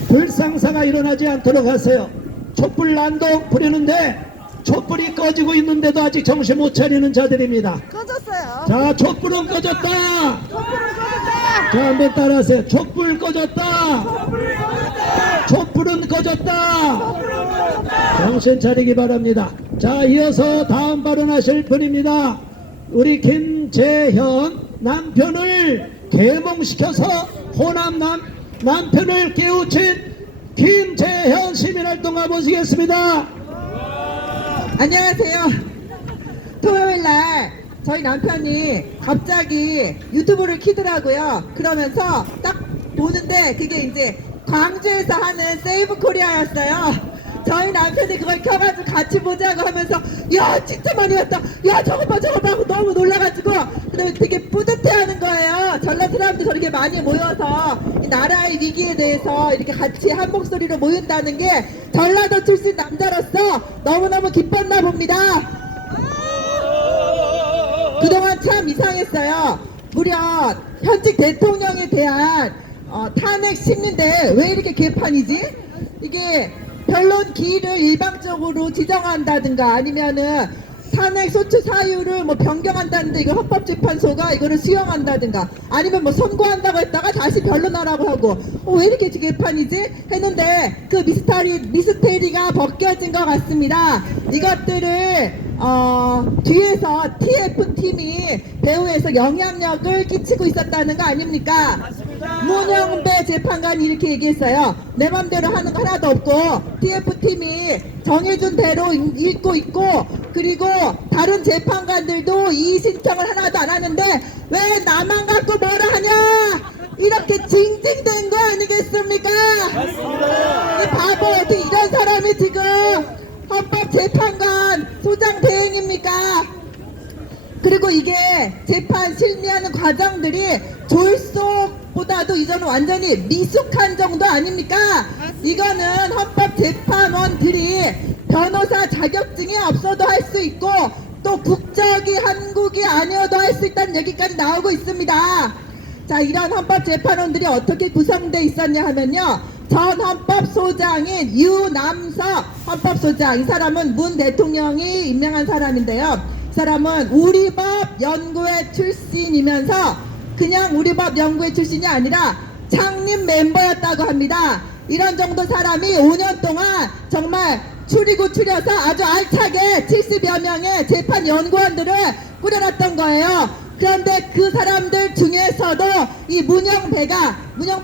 불상사가 일어나지 않도록 하세요. 촛불 난동 부리는데 촛불이 꺼지고 있는데도 아직 정신 못 차리는 자들입니다. 꺼졌어요. 자, 촛불은 꺼졌다. 자, 한번 따라하세요. 촛불 꺼졌다. 촛불은 꺼졌다. 정신 차리기 바랍니다. 자, 이어서 다음 발언하실 분입니다. 우리 김재현 남편을 계몽시켜서 호남 남편을 깨우친 김재현 시민활동가 모시겠습니다. 안녕하세요. 토요일날 저희 남편이 갑자기 유튜브를 키더라고요. 그러면서 딱 보는데 그게 이제 광주에서 하는 세이브 코리아였어요. 저희 남편이 그걸 켜가지고 같이 보자고 하면서 야 진짜 많이 왔다, 야 저거 봐 하고 너무 놀라가지고 그다음에 되게 뿌듯해하는 거예요. 전라 사람들 저렇게 많이 모여서 이 나라의 위기에 대해서 이렇게 같이 한 목소리로 모인다는 게 전라도 출신 남자로서 너무너무 기뻤나 봅니다. 그동안 참 이상했어요. 무려 현직 대통령에 대한 탄핵 심리인데 왜 이렇게 개판이지? 이게 변론 기일을 일방적으로 지정한다든가 아니면은 탄핵 소추 사유를 뭐 변경한다는데 이거 헌법재판소가 이거를 수용한다든가 아니면 뭐 선고한다고 했다가 다시 변론하라고 하고 왜 이렇게 개판이지? 했는데 그 미스테리가 벗겨진 것 같습니다. 이것들을 뒤에서 TF팀이 배후에서 영향력을 끼치고 있었다는 거 아닙니까? 문영배 재판관이 이렇게 얘기했어요. 내 맘대로 하는 거 하나도 없고 TF팀이 정해준 대로 읽고 있고 그리고 다른 재판관들도 이의 신청을 하나도 안 하는데 왜 나만 갖고 뭐라 하냐? 이렇게 징징된 거 아니겠습니까? 이 바보 어떻게 이런 사람이 지금 헌법재판관 소장 대행입니까? 그리고 이게 재판 실미하는 과정들이 졸속보다도 이전은 완전히 미숙한 정도 아닙니까? 이거는 헌법재판원들이 변호사 자격증이 없어도 할 수 있고 또 국적이 한국이 아니어도 할 수 있다는 얘기까지 나오고 있습니다. 자, 이런 헌법재판원들이 어떻게 구성되어 있었냐 하면요, 전 헌법소장인 유남석 헌법소장, 이 사람은 문 대통령이 임명한 사람인데요, 이 사람은 우리법 연구회 출신이면서 그냥 우리법 연구회 출신이 아니라 창립 멤버였다고 합니다. 이런 정도 사람이 5년 동안 정말 추리고 추려서 아주 알차게 70여 명의 재판 연구원들을 꾸려놨던 거예요. 그런데 그 사람들 중에서도 이 문영배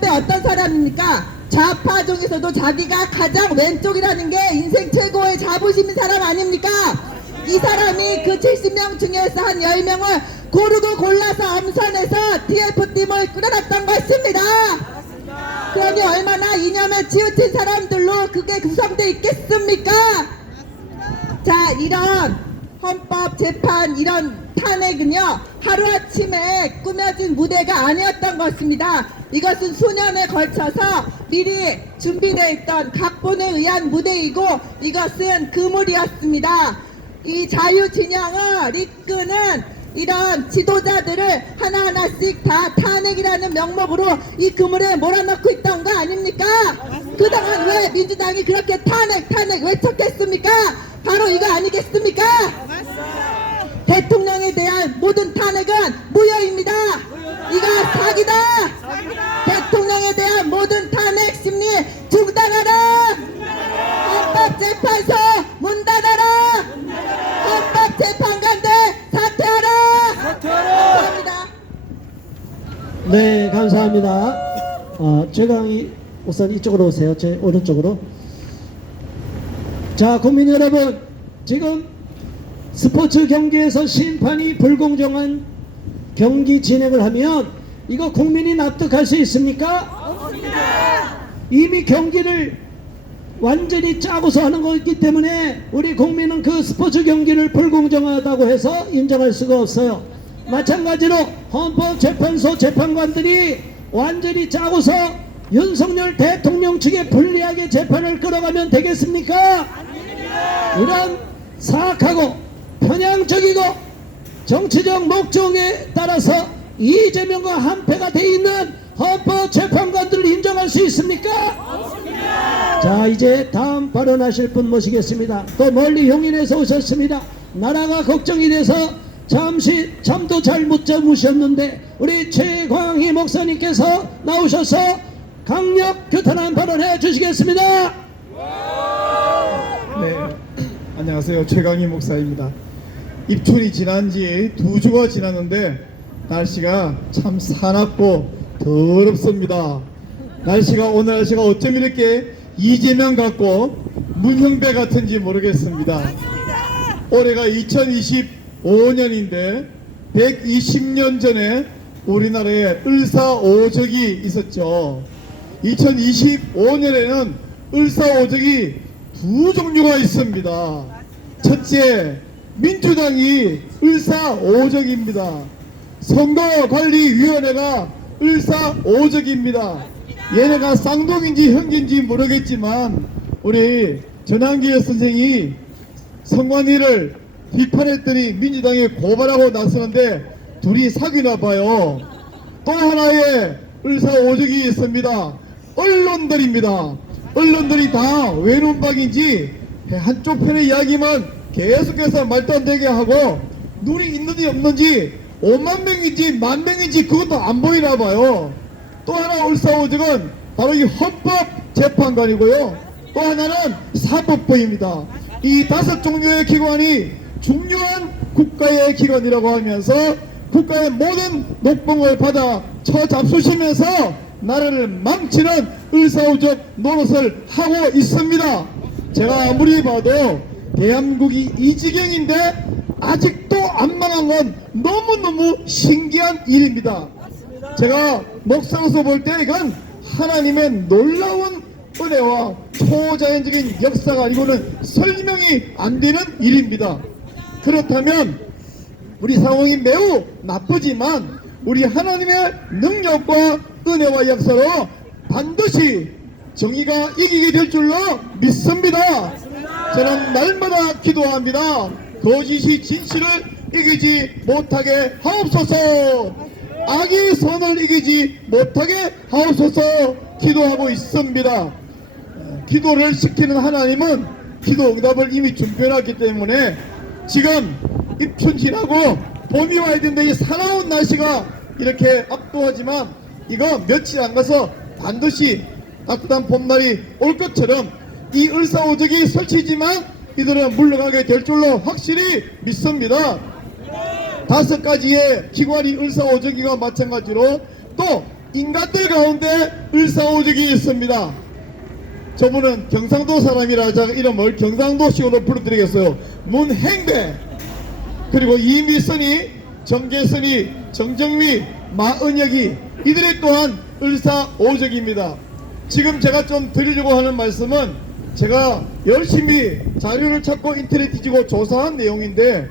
어떤 사람입니까? 좌파 중에서도 자기가 가장 왼쪽이라는 게 인생 최고의 자부심인 사람 아닙니까? 이 사람이 그 70명 중에서 한 10명을 고르고 골라서 엄선해서 TF팀을 꾸려놨던 것입니다. 그러니 얼마나 이념에 치우친 사람들로 그게 구성되어 있겠습니까? 자, 이런 헌법재판 이런 탄핵은요 하루아침에 꾸며진 무대가 아니었던 것입니다. 이것은 수년에 걸쳐서 미리 준비되어 있던 각본에 의한 무대이고 이것은 그물이었습니다. 이 자유진영을 이끄는 이런 지도자들을 하나하나씩 다 탄핵이라는 명목으로 이 그물에 몰아넣고 있던 거 아닙니까? 그동안 왜 민주당이 그렇게 탄핵 외쳤겠습니까? 바로 이거 아니겠습니까? 대통령에 대한 모든 탄핵은 무효입니다. 이거 사기다. 대통령에 대한 모든 탄핵 심리 중단하라. 헌법재판소 문 닫아라. 헌법재판관들 사퇴하라. 감사합니다. 네, 감사합니다. 최강희 우선 이쪽으로 오세요. 제 오른쪽으로. 자, 국민 여러분, 지금 스포츠 경기에서 심판이 불공정한 경기 진행을 하면 이거 국민이 납득할 수 있습니까? 없습니다. 이미 경기를 완전히 짜고서 하는 거기 때문에 우리 국민은 그 스포츠 경기를 불공정하다고 해서 인정할 수가 없어요. 마찬가지로 헌법재판소 재판관들이 완전히 짜고서 윤석열 대통령 측에 불리하게 재판을 끌어가면 되겠습니까? 이런 사악하고 편향적이고 정치적 목적에 따라서 이재명과 한패가 돼 있는 헌법재판관들을 인정할 수 있습니까? 없습니다. 자, 이제 다음 발언하실 분 모시겠습니다. 또 멀리 용인에서 오셨습니다. 나라가 걱정이 돼서 잠시 잠도 잘 못 주무셨는데 우리 최광희 목사님께서 나오셔서 강력 규탄한 발언해 주시겠습니다. 네, 안녕하세요. 최강희 목사입니다. 입춘이 지난 지 2주가 지났는데 날씨가 참 사납고 더럽습니다. 오늘 날씨가 어쩜 이렇게 이재명 같고 문형배 같은지 모르겠습니다. 올해가 2025년인데 120년 전에 우리나라에 을사오적이 있었죠. 2025년에는 을사오적이 두 종류가 있습니다. 첫째, 민주당이 을사오적입니다. 선거관리위원회가 을사오적입니다. 얘네가 쌍둥이인지 형제인지 모르겠지만 우리 전한기 선생이 선관위를 비판했더니 민주당이 고발하고 나서는데 둘이 사귀나 봐요. 또 하나의 을사오적이 있습니다. 언론들입니다. 언론들이 다 외눈박인지 한쪽 편의 이야기만 계속해서 말도 안 되게 하고 눈이 있는지 없는지 5만 명인지 1만 명인지 그것도 안 보이나 봐요. 또 하나 을사오적은 바로 이 헌법재판관이고요. 또 하나는 사법부입니다. 이 5종류의 기관이 중요한 국가의 기관이라고 하면서 국가의 모든 녹봉을 받아 처잡수시면서 나라를 망치는 을사오적 노릇을 하고 있습니다. 제가 아무리 봐도 대한민국이 이 지경인데 아직도 안 망한 건 너무너무 신기한 일입니다. 제가 목사로서 볼 때 이건 하나님의 놀라운 은혜와 초자연적인 역사가 아니고는 설명이 안 되는 일입니다. 그렇다면 우리 상황이 매우 나쁘지만 우리 하나님의 능력과 은혜와 역사로 반드시 정의가 이기게 될 줄로 믿습니다. 저는 날마다 기도합니다. 거짓이 진실을 이기지 못하게 하옵소서. 악이 선을 이기지 못하게 하옵소서 기도하고 있습니다. 기도를 시키는 하나님은 기도 응답을 이미 준비해놨기 때문에 지금 입춘 지나고 봄이 와야 되는데 이 사나운 날씨가 이렇게 압도하지만 이거 며칠 안 가서 반드시 따뜻한 봄날이 올 것처럼 이 을사오적이 설치지만 이들은 물러가게 될 줄로 확실히 믿습니다. 5가지의 기관이 을사오적이와 마찬가지로 또 인간들 가운데 을사오적이 있습니다. 저분은 경상도 사람이라 제가 이름을 경상도식으로 불러드리겠어요. 문행배, 그리고 이미선이, 정계선이, 정정미, 마은혁이, 이들의 또한 을사오적입니다. 지금 제가 좀 드리려고 하는 말씀은 제가 열심히 자료를 찾고 인터넷 뒤지고 조사한 내용인데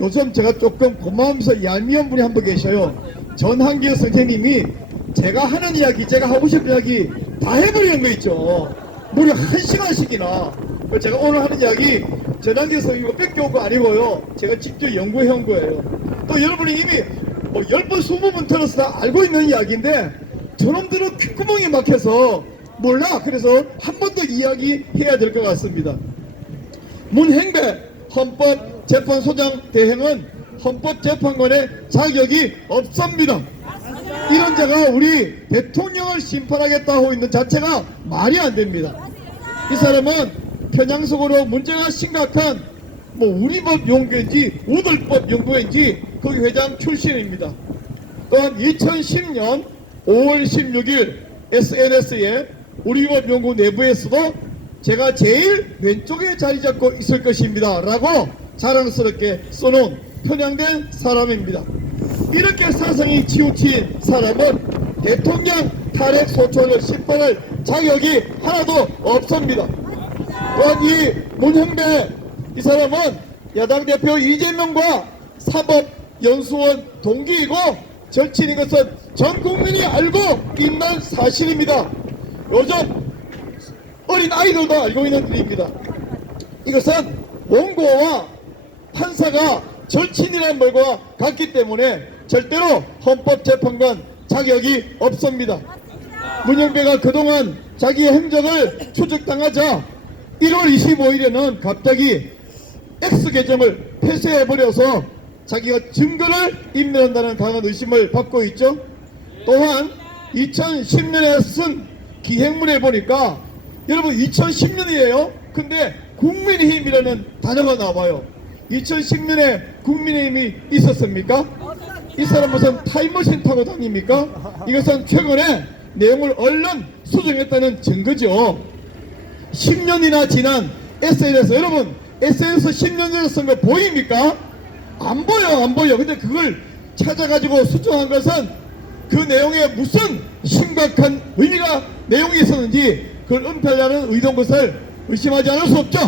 요즘 제가 조금 고마우면서 얄미운 분이 한 분 계셔요. 전한기 선생님이 제가 하는 이야기, 제가 하고 싶은 이야기 다 해버리는 거 있죠. 무려 1시간씩이나. 제가 오늘 하는 이야기 전한기 선생님 뺏겨온 거 아니고요. 제가 직접 연구해온 거예요. 또 여러분이 이미 뭐 10번, 20번 들어서 다 알고 있는 이야기인데 저놈들은 귓구멍이 막혀서 몰라. 그래서 한 번 더 이야기해야 될 것 같습니다. 문행배 헌법재판소장 대행은 헌법재판관의 자격이 없습니다. 이런 자가 우리 대통령을 심판하겠다 하고 있는 자체가 말이 안 됩니다. 이 사람은 편향적으로 문제가 심각한 우리법 연구인지 우들법 연구인지 거기 회장 출신입니다. 또한 2010년 5월 16일 SNS에 우리법 연구 내부에서도 제가 제일 왼쪽에 자리 잡고 있을 것입니다 라고 자랑스럽게 써놓은 편향된 사람입니다. 이렇게 사상이 치우친 사람은 대통령 탄핵 소추안을 심판할 자격이 하나도 없습니다. 또한 이 문형배 이 사람은 야당 대표 이재명과 사법연수원 동기이고 절친인 것은 전 국민이 알고 있는 사실입니다. 요즘 어린 아이들도 알고 있는 일입니다. 이것은 원고와 판사가 절친이라는 말과 같기 때문에 절대로 헌법재판관 자격이 없습니다. 문영배가 그동안 자기의 행적을 추적당하자 1월 25일에는 갑자기 X계정을 폐쇄해버려서 자기가 증거를 인멸한다는 강한 의심을 받고 있죠. 또한 2010년에 쓴 기행문에 보니까 여러분 2010년이에요. 근데 국민의힘이라는 단어가 나와요. 2010년에 국민의힘이 있었습니까? 이 사람 무슨 타임머신 타고 다닙니까? 이것은 최근에 내용을 얼른 수정했다는 증거죠. 10년이나 지난 SNS, 여러분 SNS 10년 전에 쓴 거 보입니까? 안 보여, 안 보여. 근데 그걸 찾아가지고 수정한 것은 그 내용에 무슨 심각한 의미가 내용이 있었는지 그걸 은폐하려는 의도인 것을 의심하지 않을 수 없죠.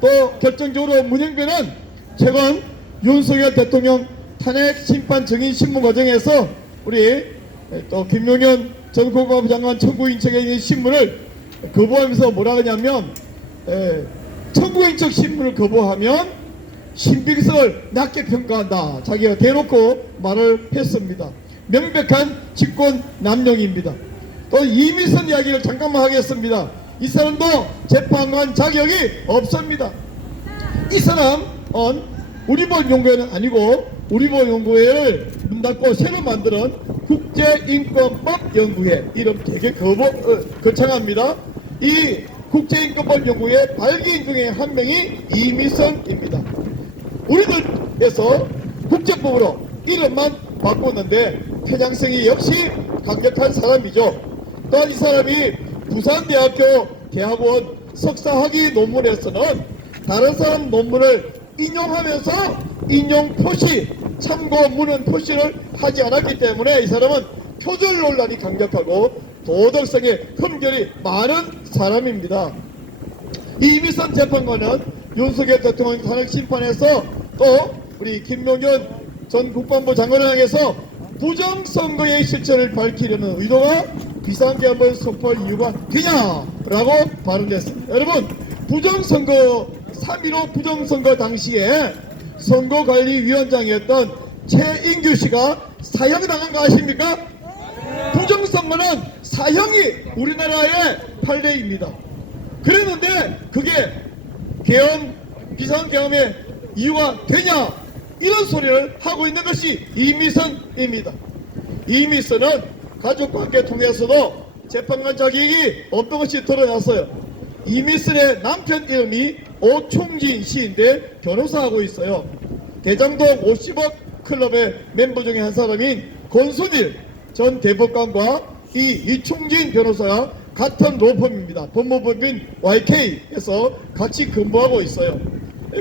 또 결정적으로 문영배는 최근 윤석열 대통령 탄핵 심판 증인 신문 과정에서 우리 또 김용현 전 국방부 장관 청구인척에 있는 신문을 거부하면서 뭐라 하냐면 청구인척 신문을 거부하면 신빙성을 낮게 평가한다. 자기가 대놓고 말을 했습니다. 명백한 직권 남용입니다. 또 이미선 이야기를 잠깐만 하겠습니다. 이 사람도 재판관 자격이 없습니다. 이 사람은 우리법 연구회는 아니고 우리법 연구회를 문 닫고 새로 만드는 국제인권법 연구회, 이름 되게 거창합니다. 이 국제인권법 연구회 발기인 중에 한 명이 이미선입니다. 우리들에서 국제법으로 이름만 바꿨는데 편향성이 역시 강력한 사람이죠. 또한 이 사람이 부산대학교 대학원 석사학위 논문에서는 다른 사람 논문을 인용하면서 인용 표시, 참고 문헌 표시를 하지 않았기 때문에 이 사람은 표절 논란이 강력하고 도덕성에 흠결이 많은 사람입니다. 이미선 재판관은 윤석열 대통령 탄핵 심판에서 또 우리 김용현 전 국방부 장관을 향해서 부정선거의 실체를 밝히려는 의도가 비상계엄을 선포할 이유가 되냐라고 발언했습니다. 여러분, 부정선거 3.15 부정선거 당시에 선거관리위원장이었던 최인규 씨가 사형당한 거 아십니까? 부정선거는 사형이 우리나라의 판례입니다. 그랬는데 그게 비상계엄의 이유가 되냐, 이런 소리를 하고 있는 것이 이미선입니다. 이미선은 가족관계 통해서도 재판관 자격이 없던 것이 드러났어요. 이미선의 남편 이름이 오충진 씨인데 변호사하고 있어요. 대장동 50억 클럽의 멤버 중에 한 사람인 권순일 전 대법관과 이 이충진 변호사가 같은 로펌입니다. 법무법인 YK에서 같이 근무하고 있어요.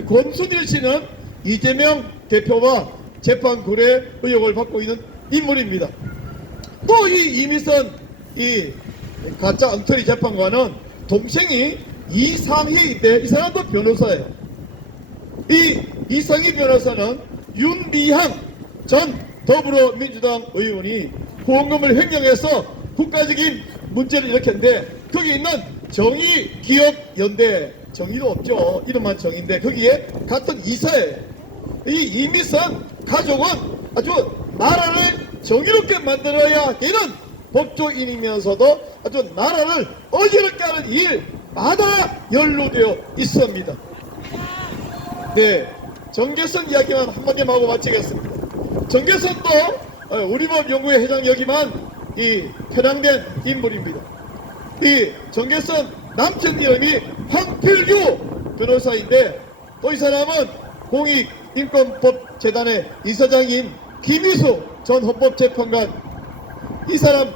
권순일 씨는 이재명 대표와 재판 거래 의혹을 받고 있는 인물입니다. 또 이 이미선 이 가짜 엉터리 재판관은 동생이 이상희인데 이 사람도 변호사예요. 이 이상희 변호사는 윤미향 전 더불어민주당 의원이 후원금을 횡령해서 국가적인 문제를 일으켰는데 거기 있는 정의기업연대, 정의도 없죠. 이름만 정의인데 거기에 같은 이사예요. 이 이미선 가족은 아주 나라를 정의롭게 만들어야 되는 법조인이면서도 아주 나라를 어지럽게 하는 일마다 연루되어 있습니다. 네, 정계선 이야기만 한마디만 하고 마치겠습니다. 정계선도 우리법 연구회 회장 여기만 이 편향된 인물입니다. 이 정계선 남편 이름이 황필규 변호사인데 또 이 사람은 공익인권법재단의 이사장인 김희수 전 헌법재판관, 이 사람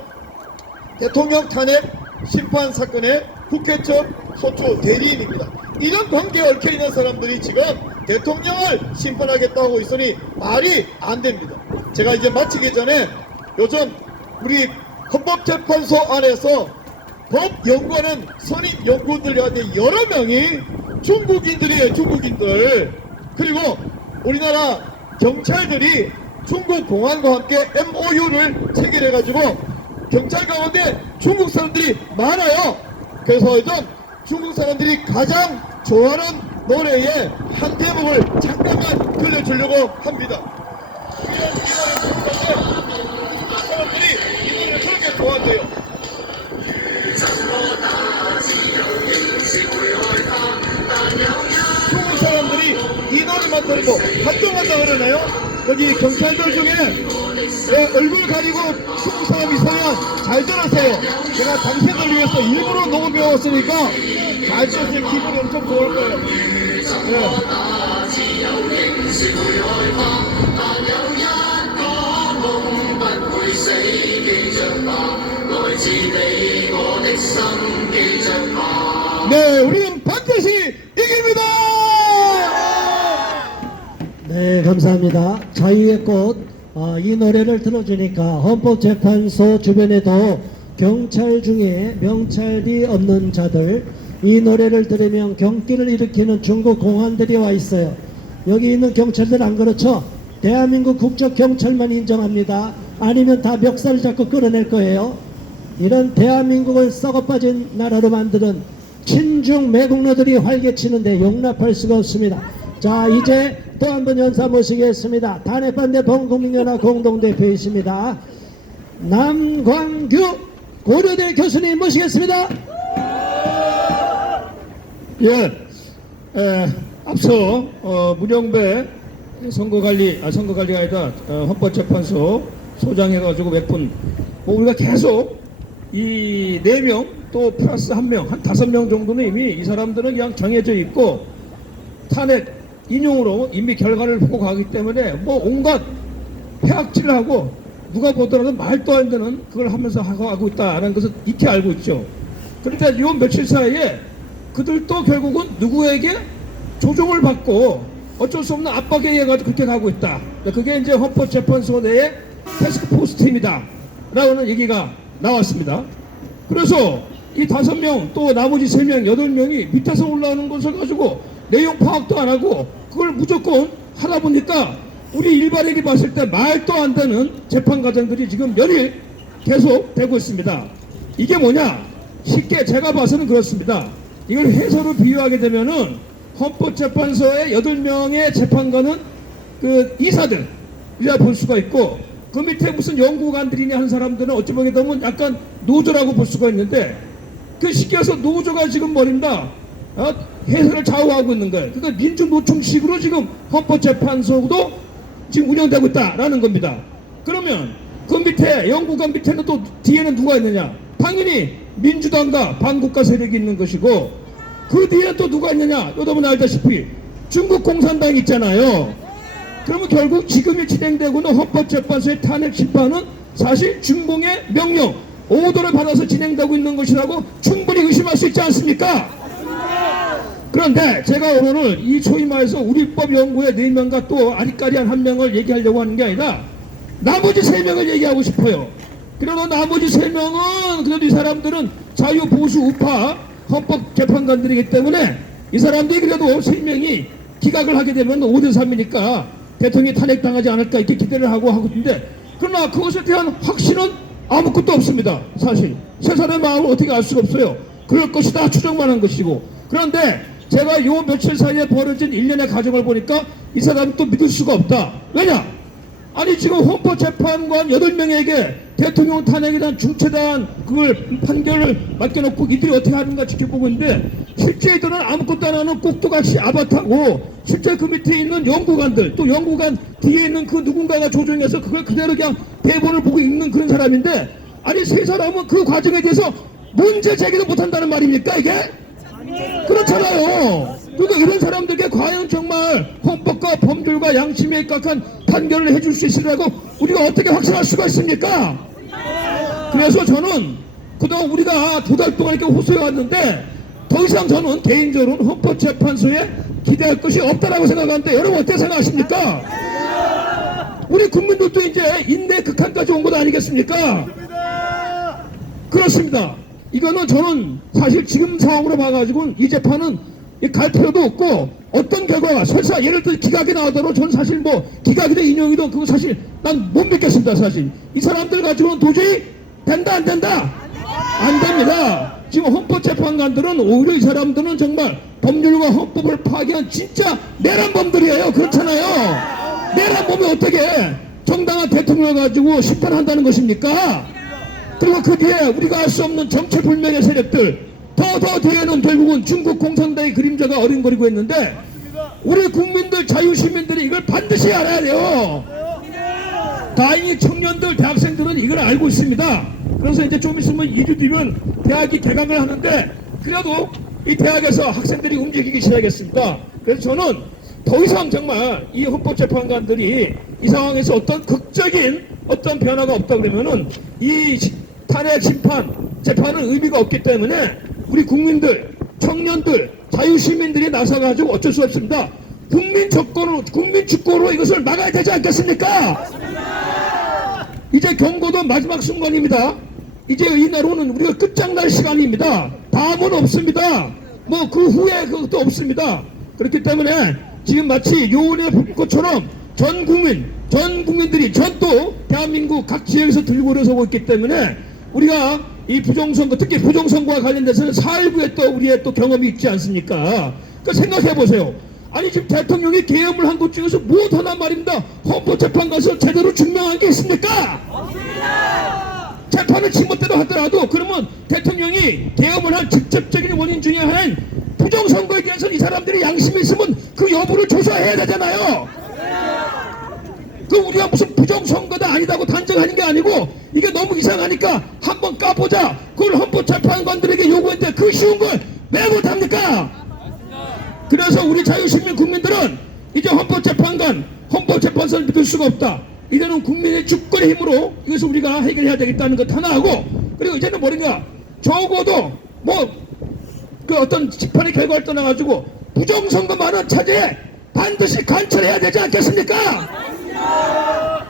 대통령 탄핵 심판 사건의 국회 측 소추 대리인입니다. 이런 관계에 얽혀있는 사람들이 지금 대통령을 심판하겠다고 하고 있으니 말이 안 됩니다. 제가 이제 마치기 전에 요즘 우리 헌법재판소 안에서 법 연구하는 선임 연구원들이 여러 명이 중국인들이에요. 중국인들. 그리고 우리나라 경찰들이 중국 공안과 함께 MOU를 체결해가지고 경찰 가운데 중국 사람들이 많아요. 그래서 요즘 중국 사람들이 가장 좋아하는 노래의 한 대목을 잠깐만 들려주려고 합니다. 사람들이 이 노래를 그렇게 좋아한대요. 중국 사람들이 이 노래만 들고 활동한다 그러나요? 여기 경찰들 중에 얼굴 가리고 중국 사람이 있으면 잘 들으세요. 제가 당신들 위해서 일부러 녹음해 왔으니까 잘 들으세요. 기분이 엄청 좋을 거예요. 네. 네, 우리는 반드시 이깁니다! 네, 감사합니다. 자유의 꽃, 이 노래를 들어주니까 헌법재판소 주변에도 경찰 중에 명찰이 없는 자들, 이 노래를 들으면 경기를 일으키는 중국 공안들이 와 있어요. 여기 있는 경찰들 안 그렇죠? 대한민국 국적경찰만 인정합니다. 아니면 다 멱살 잡고 끌어낼 거예요. 이런 대한민국을 썩어빠진 나라로 만드는 친중 매국노들이 활개치는데 용납할 수가 없습니다. 자, 이제 또 한 번 연사 모시겠습니다. 탄핵반대 범국민연합 공동대표이십니다. 남광규 고려대 교수님 모시겠습니다. 예, 앞서 문영배 선거관리가 아니라 헌법재판소 소장해가지고 몇 분, 우리가 계속 이 4명 또 플러스 1명, 한 5명 정도는 이미 이 사람들은 그냥 정해져 있고 탄핵 인용으로 이미 결과를 보고 가기 때문에 뭐 온갖 폐악질을 하고 누가 보더라도 말도 안 되는 그걸 하면서 하고 있다는 것을 익히 알고 있죠. 그런데 요 며칠 사이에 그들도 결국은 누구에게 조종을 받고 어쩔 수 없는 압박에 의해 가지고 그렇게 가고 있다. 그게 이제 헌법재판소 내의 태스크포스 팀이다 라는 얘기가 나왔습니다. 그래서 이 5명 또 나머지 3명, 8명이 밑에서 올라오는 것을 가지고 내용 파악도 안 하고 그걸 무조건 하다 보니까 우리 일반인이 봤을 때 말도 안 되는 재판 과정들이 지금 연일 계속 되고 있습니다. 이게 뭐냐? 쉽게 제가 봐서는 그렇습니다. 이걸 해서로 비유하게 되면은 헌법재판소의 8명의 재판관은 그 이사들 우리가 볼 수가 있고 그 밑에 무슨 연구관들이냐 한 사람들은 어찌 보게 되면 약간 노조라고 볼 수가 있는데 그 쉽게 해서 노조가 지금 뭐입니다. 해설을 좌우하고 있는 거예요. 그러니까 민주노총식으로 지금 헌법재판소도 지금 운영되고 있다라는 겁니다. 그러면 그 밑에 연구관 밑에는 또 뒤에는 누가 있느냐? 당연히 민주당과 반국가 세력이 있는 것이고 그 뒤에 또 누가 있느냐? 여러분 알다시피 중국 공산당이 있잖아요. 그러면 결국 지금이 진행되고는 헌법재판소의 탄핵 심판은 사실 중공의 명령, 오더를 받아서 진행되고 있는 것이라고 충분히 의심할 수 있지 않습니까? 그런데 제가 오늘 이 소위 말해서 우리법 연구의 4명과 또 아리까리한 1명을 얘기하려고 하는 게 아니라 나머지 3명을 얘기하고 싶어요. 그래도 나머지 3명은 그래도 이 사람들은 자유보수 우파 헌법재판관들이기 때문에 이 사람들이 그래도 3명이 기각을 하게 되면 5대3이니까 대통령이 탄핵당하지 않을까 이렇게 기대를 하고 있는데 그러나 그것에 대한 확신은 아무것도 없습니다. 사실 세상의 마음을 어떻게 알 수가 없어요. 그럴 것이다 추정만 한 것이고. 그런데 제가 요 며칠 사이에 벌어진 일련의 과정을 보니까 이 사람은 또 믿을 수가 없다. 왜냐? 아니 지금 헌법재판관 8명에게 대통령 탄핵에 대한 중체대한 그걸 판결을 맡겨놓고 이들이 어떻게 하는가 지켜보고 있는데 실제 이들은 아무것도 안 하는 꼭두각시 아바타고 실제 그 밑에 있는 연구관들 또 연구관 뒤에 있는 그 누군가가 조정해서 그걸 그대로 그냥 대본을 보고 읽는 그런 사람인데 아니 세 사람은 그 과정에 대해서 문제 제기도 못한다는 말입니까 이게? 그렇잖아요. 그러니까 이런 사람들에게 과연 정말 헌법과 법률과 양심에 입각한 판결을 해줄 수 있으라고 우리가 어떻게 확신할 수가 있습니까? 그래서 저는 그동안 우리가 2달 동안 이렇게 호소해왔는데 더 이상 저는 개인적으로는 헌법재판소에 기대할 것이 없다라고 생각하는데 여러분 어떻게 생각하십니까? 우리 국민들도 이제 인내 극한까지 온 것 아니겠습니까? 그렇습니다. 이거는 저는 사실 지금 상황으로 봐가지고 이 재판은 갈 필요도 없고 어떤 결과가 설사 예를 들어 기각이 나오더라도 저는 사실 뭐 기각이든 인용이든 그거 사실 난 못 믿겠습니다. 사실 이 사람들 가지고는 도저히 된다 안 된다 안 됩니다. 지금 헌법재판관들은 오히려 이 사람들은 정말 법률과 헌법을 파괴한 진짜 내란범들이에요. 그렇잖아요. 내란범이 어떻게 정당한 대통령을 가지고 심판한다는 것입니까? 그리고 그 뒤에 우리가 알 수 없는 정체불명의 세력들 더 뒤에는 결국은 중국 공산당의 그림자가 어린거리고 있는데 우리 국민들 자유시민들이 이걸 반드시 알아야 돼요. 다행히 청년들 대학생들은 이걸 알고 있습니다. 그래서 이제 좀 있으면 2주 뒤면 대학이 개강을 하는데 그래도 이 대학에서 학생들이 움직이기 시작했습니다. 그래서 저는 더 이상 정말 이 헌법재판관들이 이 상황에서 어떤 극적인 어떤 변화가 없다 그러면은 이 탄핵 심판 재판은 의미가 없기 때문에 우리 국민들, 청년들, 자유시민들이 나서가지고 어쩔 수 없습니다. 국민 주권으로 이것을 막아야 되지 않겠습니까? 이제 경고도 마지막 순간입니다. 이제 이내로는 우리가 끝장날 시간입니다. 다음은 없습니다. 뭐 그 후에 그것도 없습니다. 그렇기 때문에 지금 마치 요원의 불꽃처럼 전 국민들이 또 대한민국 각 지역에서 들고 일어서고 있기 때문에 우리가 이 부정선거 특히 부정선거와 관련돼서는 4.19에 또 우리의 또 경험이 있지 않습니까? 그러니까 생각해 보세요. 아니 지금 대통령이 계엄을 한 것 중에서 무엇 하나 말입니다. 헌법재판 가서 제대로 증명한 게 있습니까? 없습니다. 재판을 지멋대로 하더라도 그러면 대통령이 계엄을 한 직접적인 원인 중에 하나인 부정선거에 대해서 이 사람들이 양심이 있으면 그 여부를 조사해야 되잖아요. 그 우리가 무슨 부정선거다 아니다고 단정하는 게 아니고 이게 너무 이상하니까 한번 까보자. 그걸 헌법재판관들에게 요구했는데 그 쉬운 걸 왜 못합니까? 그래서 우리 자유시민 국민들은 이제 헌법재판소를 믿을 수가 없다. 이제는 국민의 주권의 힘으로 이것을 우리가 해결해야 되겠다는 것 하나 하고 그리고 이제는 뭐냐 적어도 뭐 그 어떤 재판의 결과를 떠나가지고 부정선거만은 차제에 반드시 관철해야 되지 않겠습니까?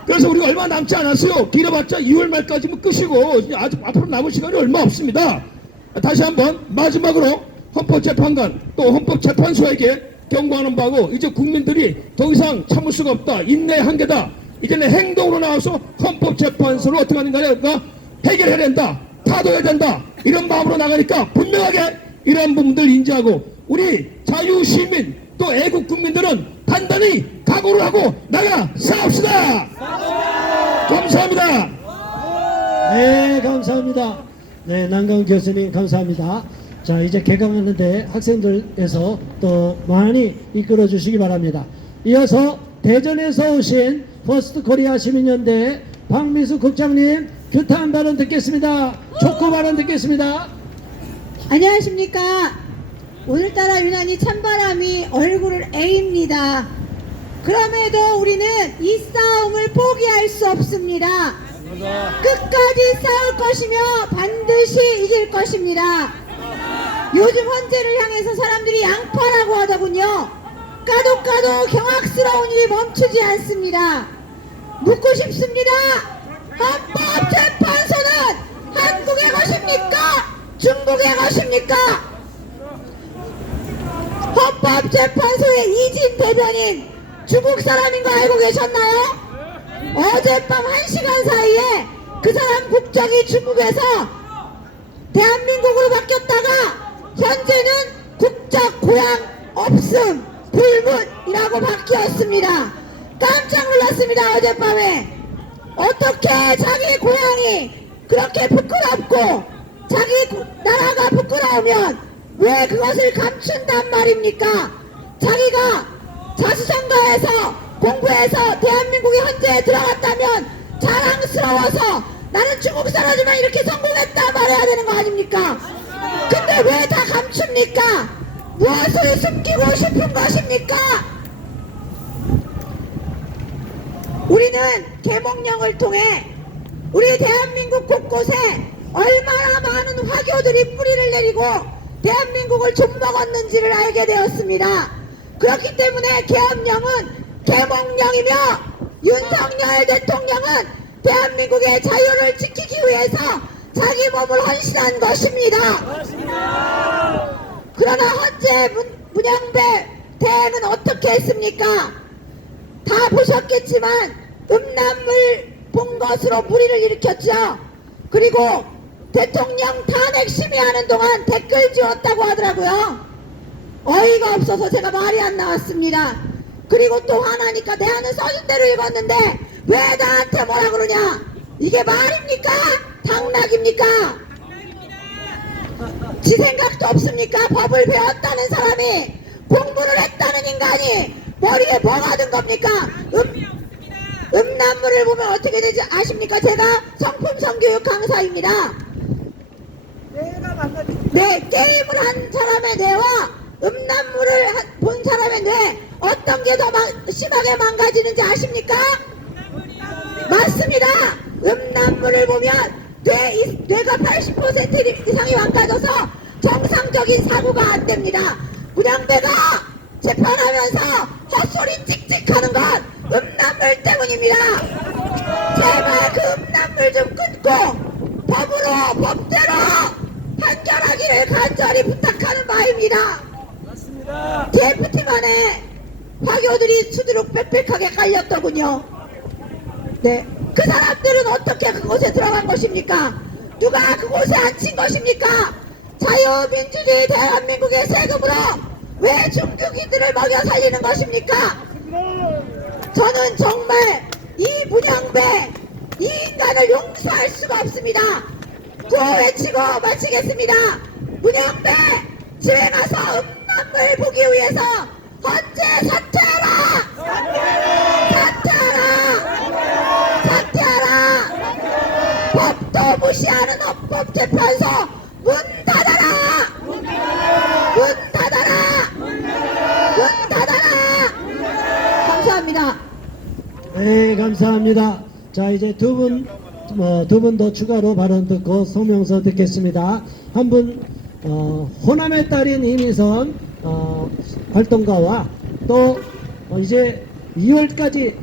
그래서 우리가 얼마 남지 않았어요. 길어봤자 2월 말까지면 끝이고 아직 앞으로 남은 시간이 얼마 없습니다. 다시 한번 마지막으로 헌법재판관 또 헌법재판소에게 경고하는 바고 이제 국민들이 더 이상 참을 수가 없다. 인내의 한계다. 이제는 행동으로 나와서 헌법재판소를 어떻게 하는가 해결해야 된다. 타도해야 된다. 이런 마음으로 나가니까 분명하게 이러한 부분들 인지하고 우리 자유시민 또 애국 국민들은 단단히 각오를 하고 나가 싸웁시다. 감사합니다. 네, 감사합니다. 네, 남강 교수님 감사합니다. 자, 이제 개강하는데 학생들에서 또 많이 이끌어 주시기 바랍니다. 이어서 대전에서 오신 퍼스트 코리아 시민연대 박미수 국장님 규탄 발언 듣겠습니다. 촉구 발언 듣겠습니다. 안녕하십니까. 오늘따라 유난히 찬바람이 얼굴을 에입니다. 그럼에도 우리는 이 싸움을 포기할 수 없습니다. 끝까지 싸울 것이며 반드시 이길 것입니다. 요즘 헌재를 향해서 사람들이 양파라고 하더군요. 까도 경악스러운 일이 멈추지 않습니다. 묻고 싶습니다. 헌법재판소는 한국의 것입니까? 중국의 것입니까? 헌법재판소의 이진 대변인 중국 사람인 거 알고 계셨나요? 어젯밤 1시간 사이에 그 사람 국적이 중국에서 대한민국으로 바뀌었다가 현재는 국적 고향 없음 불문이라고 바뀌었습니다. 깜짝 놀랐습니다. 어젯밤에 어떻게 자기 고향이 그렇게 부끄럽고 자기 나라가 부끄러우면 왜 그것을 감춘단 말입니까? 자기가 자수성가해서 공부해서 대한민국의 헌재에 들어갔다면 자랑스러워서 나는 중국 사람이지만 이렇게 성공했다 말해야 되는 거 아닙니까? 근데 왜 다 감춥니까? 무엇을 숨기고 싶은 것입니까? 우리는 계몽령을 통해 우리 대한민국 곳곳에 얼마나 많은 화교들이 뿌리를 내리고 대한민국을 좀먹었는지를 알게 되었습니다. 그렇기 때문에 계몽령이며 윤석열 대통령은 대한민국의 자유를 지키기 위해서 자기 몸을 헌신한 것입니다. 그러나 헌재 문양배 대회는 어떻게 했습니까? 다 보셨겠지만 음란물 본 것으로 무리를 일으켰죠. 그리고 대통령 탄핵 심의하는 동안 댓글 지웠다고 하더라고요. 어이가 없어서 제가 말이 안 나왔습니다. 그리고 또 하나니까 대안은 써준 대로 읽었는데 왜 나한테 뭐라 그러냐? 이게 말입니까? 당락입니까? 지 생각도 없습니까? 법을 배웠다는 사람이, 공부를 했다는 인간이 머리에 뭐가 든 겁니까? 음란물을 보면 어떻게 되지 아십니까? 제가 성품 성교육 강사입니다. 네, 게임을 한 사람의 뇌와 음란물을 본 사람의 뇌, 어떤 게 더 심하게 망가지는지 아십니까? 맞습니다. 음란물을 보면 뇌가 80% 이상이 망가져서 정상적인 사고가 안 됩니다. 문양배가 재판하면서 헛소리 찍찍하는 건 음란물 때문입니다. 제발 그 음란물 좀 끊고 법대로 판결하기를 간절히 부탁하는 바입니다. TFT만에 화교들이 수두룩 빽빽하게 깔렸더군요. 네, 그 사람들은 어떻게 그곳에 들어간 것입니까? 누가 그곳에 앉힌 것입니까? 자유민주주의 대한민국의 세금으로 왜 중국인들을 먹여 살리는 것입니까? 저는 정말 이 문양배, 이 인간을 용서할 수가 없습니다. 구호 외치고 마치겠습니다. 문양배, 집에 가서 음란물 보기 위해서 헌재 사퇴하라! 사퇴하라! 법도 무시하는 헌법재판소 문 닫아라! 문 닫아라! 감사합니다. 네, 감사합니다. 자, 이제 두 분 더 추가로 발언 듣고 성명서 듣겠습니다. 한 분, 호남의 딸인 이미선 활동가와 또 이제 2월까지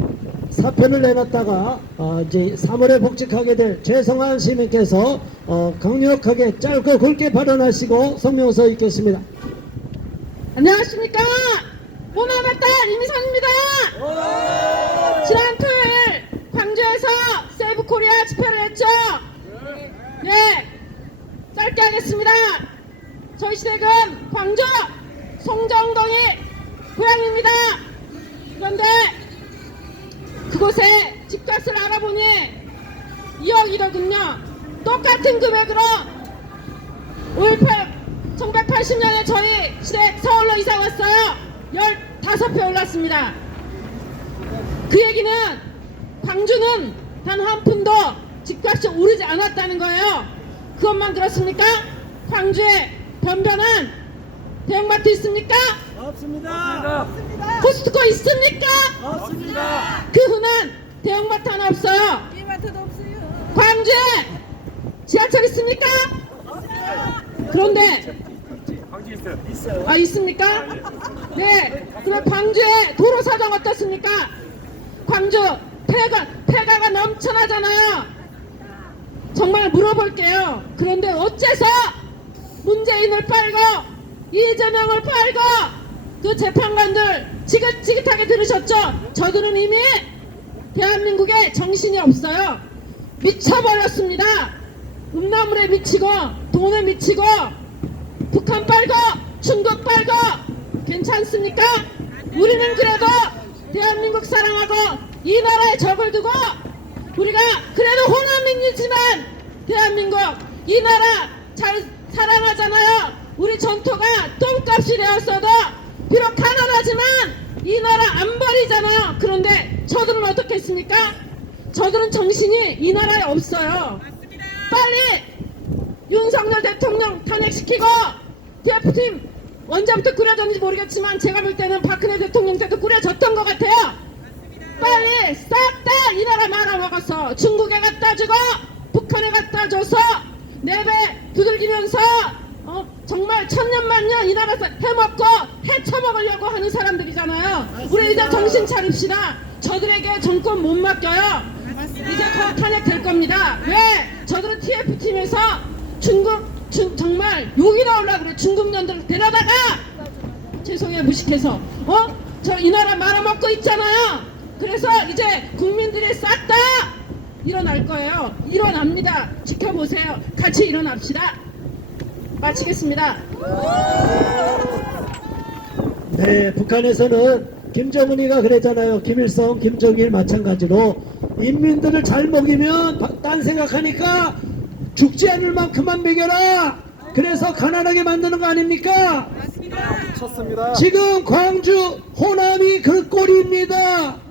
사표를 내놨다가 이제 3월에 복직하게 될 최성환 시민께서 강력하게 짧고 굵게 발언하시고 성명서 읽겠습니다. 안녕하십니까? 호남의 딸 이미선입니다. 지난 토요일 광주에서 세이브코리아 집회를 했죠. 네, 짧게 하겠습니다. 저희 시댁은 광주 송정동이 고향입니다. 그런데 그곳에 집값을 알아보니 2억이더군요. 똑같은 금액으로 1980년에 저희 시댁 서울로 이사 왔어요. 15배 올랐습니다. 그 얘기는 광주는 단 한 푼도 집값이 오르지 않았다는 거예요. 그것만 그렇습니까? 광주에 변변한 대형마트 있습니까? 없습니다. 코스트코 있습니까? 없습니다. 그 흔한 대형마트 하나 없어요. 마트도 없어요. 광주에 지하철 있습니까? 없어요. 그런데 있어요. 아, 있습니까? 네. 그럼 광주에 도로 사정 어떻습니까? 광주 폐가가 넘쳐나잖아요. 정말 물어볼게요. 그런데 어째서 문재인을 빨고 이재명을 빨고 그 재판관들 지긋지긋하게 들으셨죠? 저들은 이미 대한민국에 정신이 없어요. 미쳐버렸습니다. 음란물에 미치고 돈에 미치고 북한 빨고 중국 빨고 괜찮습니까? 우리는 그래도 대한민국 사랑하고 이 나라에 적을 두고 우리가 그래도 호남민이지만 대한민국 이 나라 잘 사랑하잖아요. 우리 전토가 똥값이 되었어도 비록 가난하지만 이 나라 안 버리잖아요. 그런데 저들은 어떻겠습니까? 저들은 정신이 이 나라에 없어요. 빨리 윤석열 대통령 탄핵시키고 대표팀 언제부터 꾸려졌는지 모르겠지만 제가 볼 때는 박근혜 대통령 때도 꾸려졌던 것 같아요. 빨리 싹 다 이 나라 말아먹어서 중국에 갖다 주고 북한에 갖다 줘서 내배 두들기면서 정말 천년만년 이 나라 해먹고 해쳐먹으려고 하는 사람들이잖아요. 우리 이제 정신 차립시다. 저들에게 정권 못 맡겨요. 이제 곧 탄핵될 겁니다. 왜? 저들은 TF팀에서 정말 욕이 나오려고 그래. 중국 년들 데려다가 죄송해요 무식해서 저 이 나라 말아먹고 있잖아요. 그래서 이제 국민들이 싹 다 일어날 거예요. 일어납니다. 지켜보세요. 같이 일어납시다. 마치겠습니다. 네, 북한에서는 김정은이가 그랬잖아요. 김일성, 김정일 마찬가지로 인민들을 잘 먹이면 딴 생각하니까 죽지 않을 만큼만 먹여라. 그래서 가난하게 만드는 거 아닙니까? 쳤습니다. 지금 광주 호남이 그 꼴입니다.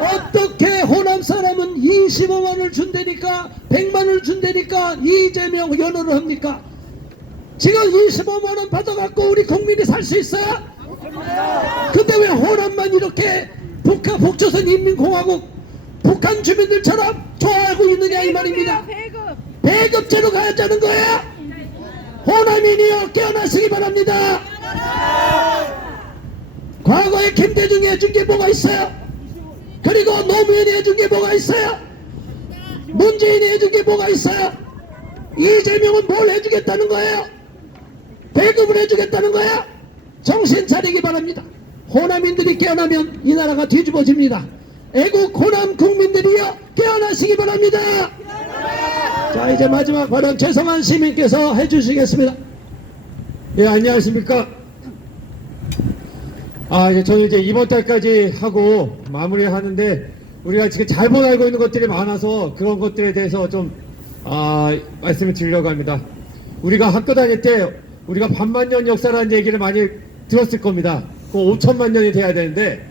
어떻게 호남 사람은 25만 원을 준다니까 100만 원을 준다니까 이재명 연호를 합니까? 지금 25만 원 받아갖고 우리 국민이 살 수 있어요? 근데 왜 호남만 이렇게 북조선 인민공화국 북한 주민들처럼 좋아하고 있느냐 이 말입니다. 배급제로 가자는 거예요. 호남인이요 깨어나시기 바랍니다. 과거에 김대중이 해준 게 뭐가 있어요? 그리고 노무현이 해준 게 뭐가 있어요? 문재인이 해준 게 뭐가 있어요? 이재명은 뭘 해주겠다는 거예요? 배급을 해주겠다는 거예요? 정신 차리기 바랍니다. 호남인들이 깨어나면 이 나라가 뒤집어집니다. 애국 호남 국민들이요 깨어나시기 바랍니다. 자 이제 마지막 발언 최성환 시민께서 해주시겠습니다. 예, 안녕하십니까. 저는 이제 이번 달까지 하고 마무리하는데 우리가 지금 잘못 알고 있는 것들이 많아서 그런 것들에 대해서 좀 말씀을 드리려고 합니다. 우리가 학교 다닐 때 우리가 반만년 역사라는 얘기를 많이 들었을 겁니다. 그 5천만 년이 돼야 되는데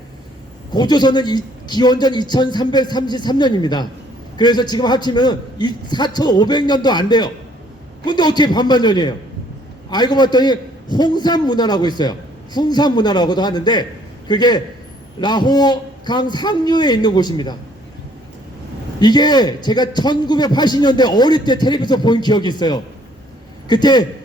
고조선은 기원전 2333년입니다. 그래서 지금 합치면 4500년도 안 돼요. 근데 어떻게 반만 년이에요? 알고 봤더니 홍산문화라고 있어요. 흉산문화라고도 하는데 그게 라호강 상류에 있는 곳입니다. 이게 제가 1980년대 어릴 때 텔레비에서 본 기억이 있어요. 그때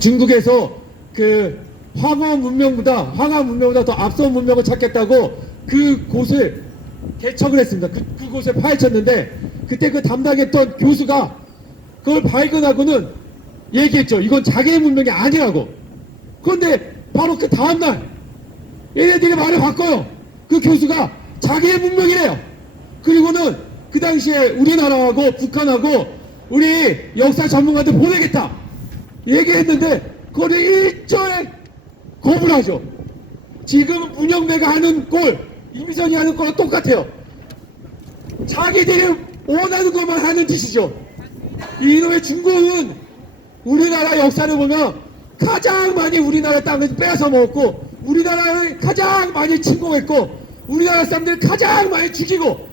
중국에서 그 황하 문명보다 더 앞선 문명을 찾겠다고 그 곳을 개척을 했습니다. 그곳을 파헤쳤는데 그때 그 담당했던 교수가 그걸 발견하고는 얘기했죠. 이건 자기의 문명이 아니라고. 그런데 바로 그 다음날 얘네들이 말을 바꿔요. 그 교수가 자기의 문명이래요. 그리고는 그 당시에 우리나라하고 북한하고 우리 역사 전문가들 보내겠다 얘기했는데 그걸 일절에 거부를 하죠. 지금 문영배가 하는 꼴 임선이 하는 거랑 똑같아요. 자기들이 원하는 것만 하는 짓이죠. 이놈의 중국은 우리나라 역사를 보면 가장 많이 우리나라 땅을 빼앗아 먹었고 우리나라를 가장 많이 침공했고 우리나라 사람들을 가장 많이 죽이고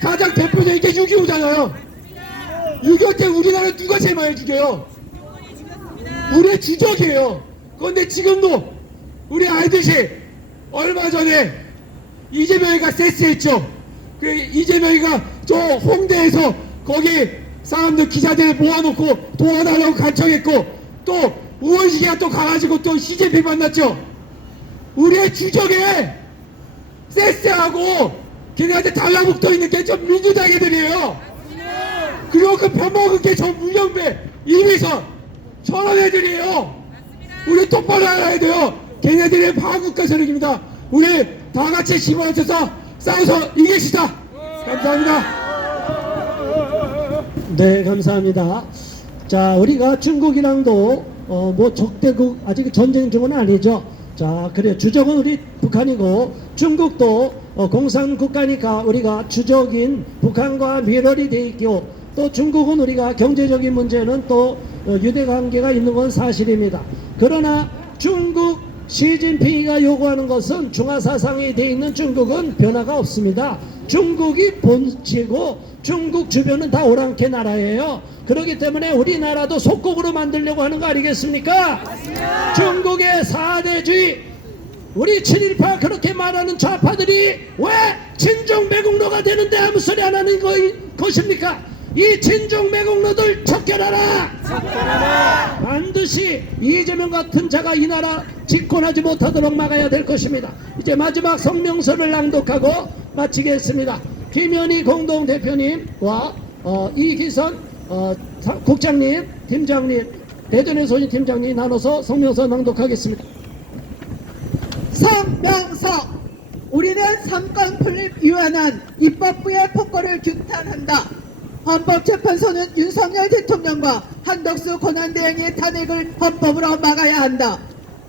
가장 대표적인 게 6.25잖아요. 6.25 때 우리나라를 누가 제일 많이 죽여요? 우리의 주적이에요. 그런데 지금도 우리 알듯이 얼마 전에 이재명이가 세스했죠. 그 이재명이가 저 홍대에서 거기 사람들 기자들 모아놓고 도와달라고 간청했고 또 우원식이가 또 가가지고 또 CJP 만났죠. 우리의 주적에 세스하고 걔네한테 달라붙어 있는 게 저 민주당 애들이에요. 그리고 그 벼먹은 게 저 문영배 이미선 저런 애들이에요. 우리 똑바로 알아야 돼요. 걔네들의 파국가 세력입니다. 우리 다 같이 집어넣어서 싸워서 이깁시다. 감사합니다. 네, 감사합니다. 자, 우리가 중국이랑도 뭐 적대국 아직 전쟁 중은 아니죠. 자, 그래 주적은 우리 북한이고 중국도 공산국가니까 우리가 주적인 북한과 밀월이 돼 있고 또 중국은 우리가 경제적인 문제는 또 유대관계가 있는 건 사실입니다. 그러나 중국 시진핑이가 요구하는 것은 중화사상이 돼 있는 중국은 변화가 없습니다. 중국이 본치고 중국 주변은 다 오랑캐 나라예요. 그렇기 때문에 우리나라도 속국으로 만들려고 하는 거 아니겠습니까? 중국의 4대주의 우리 친일파 그렇게 말하는 좌파들이 왜 친중 매국노가 되는데 아무 소리 안 하는 것입니까? 이 친중 매국노들 척결하라! 반드시 이재명 같은 자가 이 나라 집권하지 못하도록 막아야 될 것입니다. 이제 마지막 성명서를 낭독하고 마치겠습니다. 김현희 공동대표님과 이기선 국장님, 팀장님, 대전의 소신 팀장님 나눠서 성명서 낭독하겠습니다. 성명서. 우리는 삼권 분립 위반한 입법부의 폭거를 규탄한다. 헌법재판소는 윤석열 대통령과 한덕수 권한대행의 탄핵을 헌법으로 막아야 한다.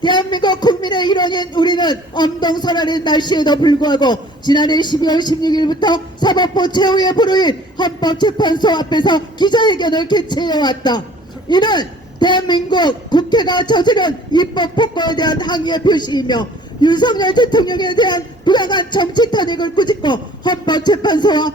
대한민국 국민의 일원인 우리는 엄동설하는 날씨에도 불구하고 지난해 12월 16일부터 사법부 최후의 불우인 헌법재판소 앞에서 기자회견을 개최해왔다. 이는 대한민국 국회가 저지른 입법 폭거에 대한 항의의 표시이며 윤석열 대통령에 대한 부당한 정치 탄핵을 꾸짖고 헌법재판소와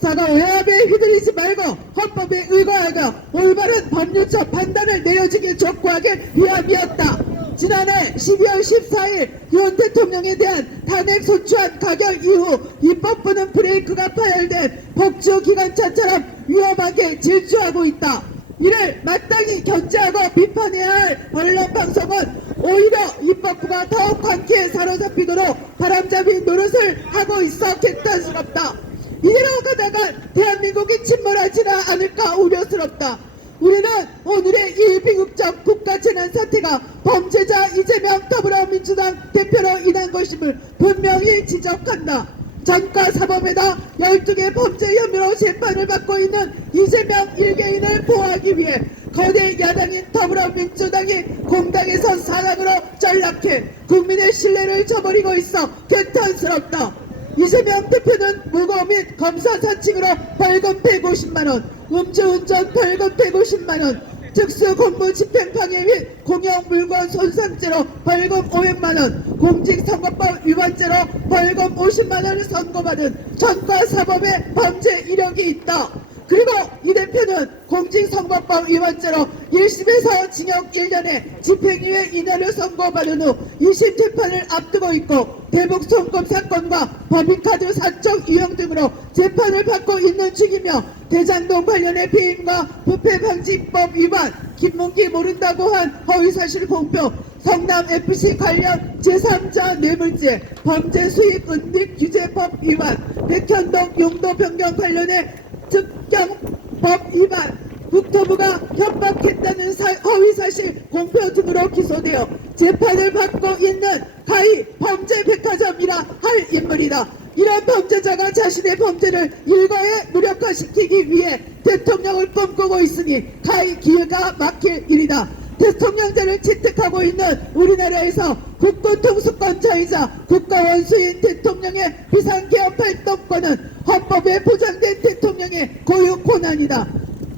사과 외압에 휘둘리지 말고 헌법에 의거하여 올바른 법률적 판단을 내려주길 촉구하기 위함이었다. 지난해 12월 14일 윤 대통령에 대한 탄핵 소추안 가결 이후 입법부는 브레이크가 파열된 폭주 기관차처럼 위험하게 질주하고 있다. 이를 마땅히 견제하고 비판해야 할 언론방송은 오히려 입법부가 더욱 관계에 사로잡히도록 바람잡이 노릇을 하고 있어 개탄스럽다. 이대로 가다가 대한민국이 침몰하지는 않을까 우려스럽다. 우리는 오늘의 이 비극적 국가재난 사태가 범죄자 이재명 더불어민주당 대표로 인한 것임을 분명히 지적한다. 전과 사범에다 12개 범죄 혐의로 재판을 받고 있는 이재명 일개인을 보호하기 위해 거대 야당인 더불어민주당이 공당에서 사당으로 전락해 국민의 신뢰를 저버리고 있어 개탄스럽다. 이재명 대표는 무고 및 검사 사칭으로 벌금 150만원, 음주운전 벌금 150만원, 특수공무 집행방해 및 공용물건 손상죄로 벌금 500만원, 공직선거법 위반죄로 벌금 50만원을 선고받은 전과 사범의 범죄 이력이 있다. 그리고 이 대표는 공직선거법 위반죄로 1심에서 징역 1년에 집행유예 2년을 선고받은 후 2심 재판을 앞두고 있고 대북 송금 사건과 법인카드 사적 유형 등으로 재판을 받고 있는 중이며 대장동 관련의 배임과 부패방지법 위반, 김문기 모른다고 한 허위사실 공표, 성남FC 관련 제3자 뇌물죄, 범죄 수익 은닉 규제법 위반, 백현동 용도 변경 관련의 특경법 위반, 국토부가 협박했다는 허위사실 공표 등으로 기소되어 재판을 받고 있는 가히 범죄 백화점이라 할 인물이다. 이런 범죄자가 자신의 범죄를 일거에 무력화시키기 위해 대통령을 꿈꾸고 있으니 가히 기회가 막힐 일이다. 대통령제를 채택하고 있는 우리나라에서 국군 통수권자이자 국가원수인 대통령의 비상개혁 활동권은 헌법에 보장된 대통령의 고유 권한이다.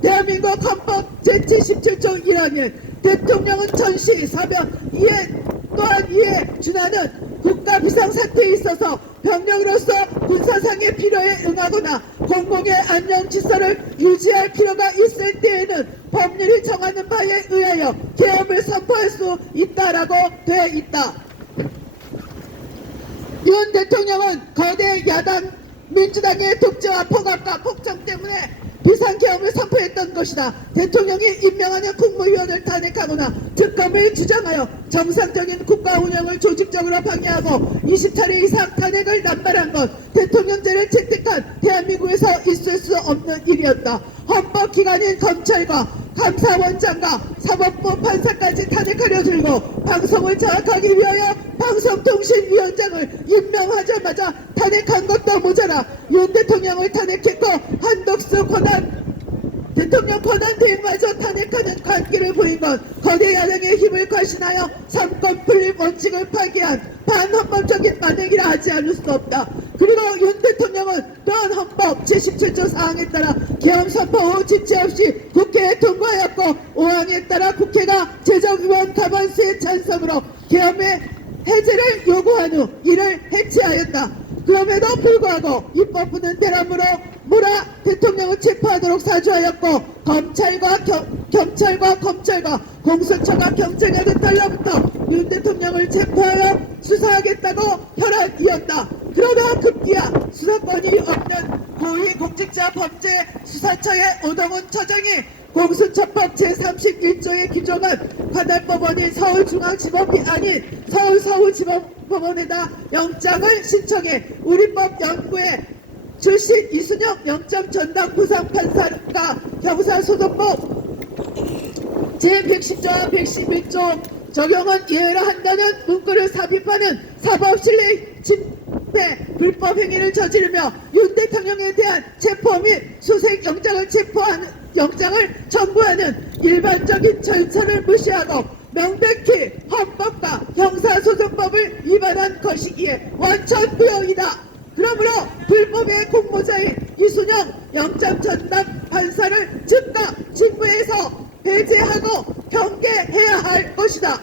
대한민국 헌법 제77조 1항에 대통령은 전시, 사변, 이에 준하는 국가 비상사태에 있어서 병력으로서 군사상의 필요에 응하거나 공공의 안녕 질서를 유지할 필요가 있을 때에는 법률이 정하는 바에 의하여 계엄을 선포할 수 있다라고 되어 있다. 윤 대통령은 거대 야당 민주당의 독재와 폭압과 폭정 때문에 비상계엄을 선포했던 것이다. 대통령이 임명하는 국무위원을 탄핵하거나 특검을 주장하여 정상적인 국가 운영을 조직적으로 방해하고 20차례 이상 탄핵을 남발한 것, 대통령제를 채택한 대한민국에서 있을 수 없는 일이었다. 헌법기관인 검찰과 감사원장과 사법부 판사까지 탄핵하려 들고 방송을 장악하기 위하여 방송통신위원장을 임명하자마자 탄핵한 것도 모자라 윤 대통령을 탄핵했고 한덕수 권한 대통령 권한 대행마저 탄핵하는 관계를 보인 건 거대 야당의 힘을 과신하여 삼권 분립 원칙을 파기한 반헌법적인 만행이라 하지 않을 수 없다. 그리고 윤 대통령은 또한 헌법 제17조 사항에 따라 계엄 선포 후 지체 없이 국회에 통과하였고 5항에 따라 국회가 재정의원 과반수의 찬성으로 계엄의 해제를 요구한 후 이를 해체하였다. 그럼에도 불구하고 입법부는 대란으로 몰아 대통령을 체포하도록 사주하였고 경찰과 검찰과 공수처가 경쟁하는 달러부터 윤 대통령을 체포하여 수사하겠다고 혈안이었다. 그러다 급기야 수사권이 없는 고위공직자 범죄 수사처의 오동훈 처장이 공수처법 제31조에 규정한 관할법원인 서울중앙지법이 아닌 서울서울지법법원에다 영장을 신청해 우리법 연구에 출신 이순영 영장 전담 부상판사가 형사소송법 제110조와 111조 적용은 이해라 한다는 문구를 삽입하는 사법실내 집회 불법 행위를 저지르며 윤 대통령에 대한 체포 및 수색 영장을 청구하는 일반적인 절차를 무시하고 명백히 헌법과 형사소송법을 위반한 것이기에 완전 무효이다. 그러므로 불법의 공모자인 이순영 영장 전담 판사를 즉각 직무에서 배제하고 경계해야 할 것이다.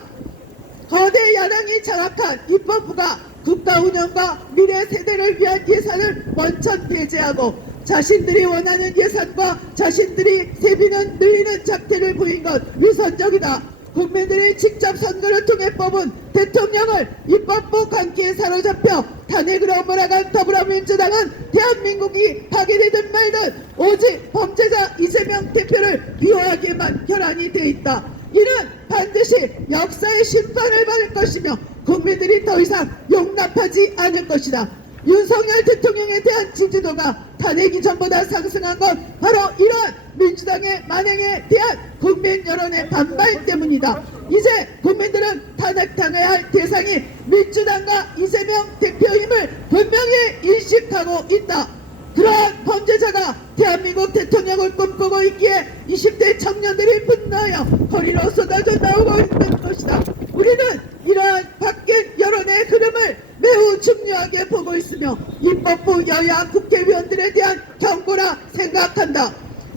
거대 야당이 장악한 입법부가 국가 운영과 미래 세대를 위한 예산을 원천 배제하고 자신들이 원하는 예산과 자신들이 세비는 늘리는 작태를 보인 것 위선적이다. 국민들이 직접 선거를 통해 뽑은 대통령을 입법부 관계에 사로잡혀 탄핵으로 몰아간 더불어민주당은 대한민국이 파괴되든 말든 오직 범죄자 이재명 대표를 비호하기에만 결안이 돼 있다. 이는 반드시 역사의 심판을 받을 것이며 국민들이 더 이상 용납하지 않을 것이다. 윤석열 대통령에 대한 지지도가 탄핵 이전보다 상승한 건 바로 이런 민주당의 만행에 대한 국민 여론의 반발 때문이다. 이제 국민들은 탄핵당해야 할 대상이 민주당과 이재명 대표임을 분명히 인식하고 있다. 그러한 범죄자가 대한민국 대통령을 꿈꾸고 있기에 20대 청년들이 분노하여 거리로 쏟아져 나오고 있는 것이다. 우리는 이러한 바뀐 여론의 흐름을 매우 중요하게 보고 있으며 입법부 여야 국회의원들에 대한 경고라 생각한다.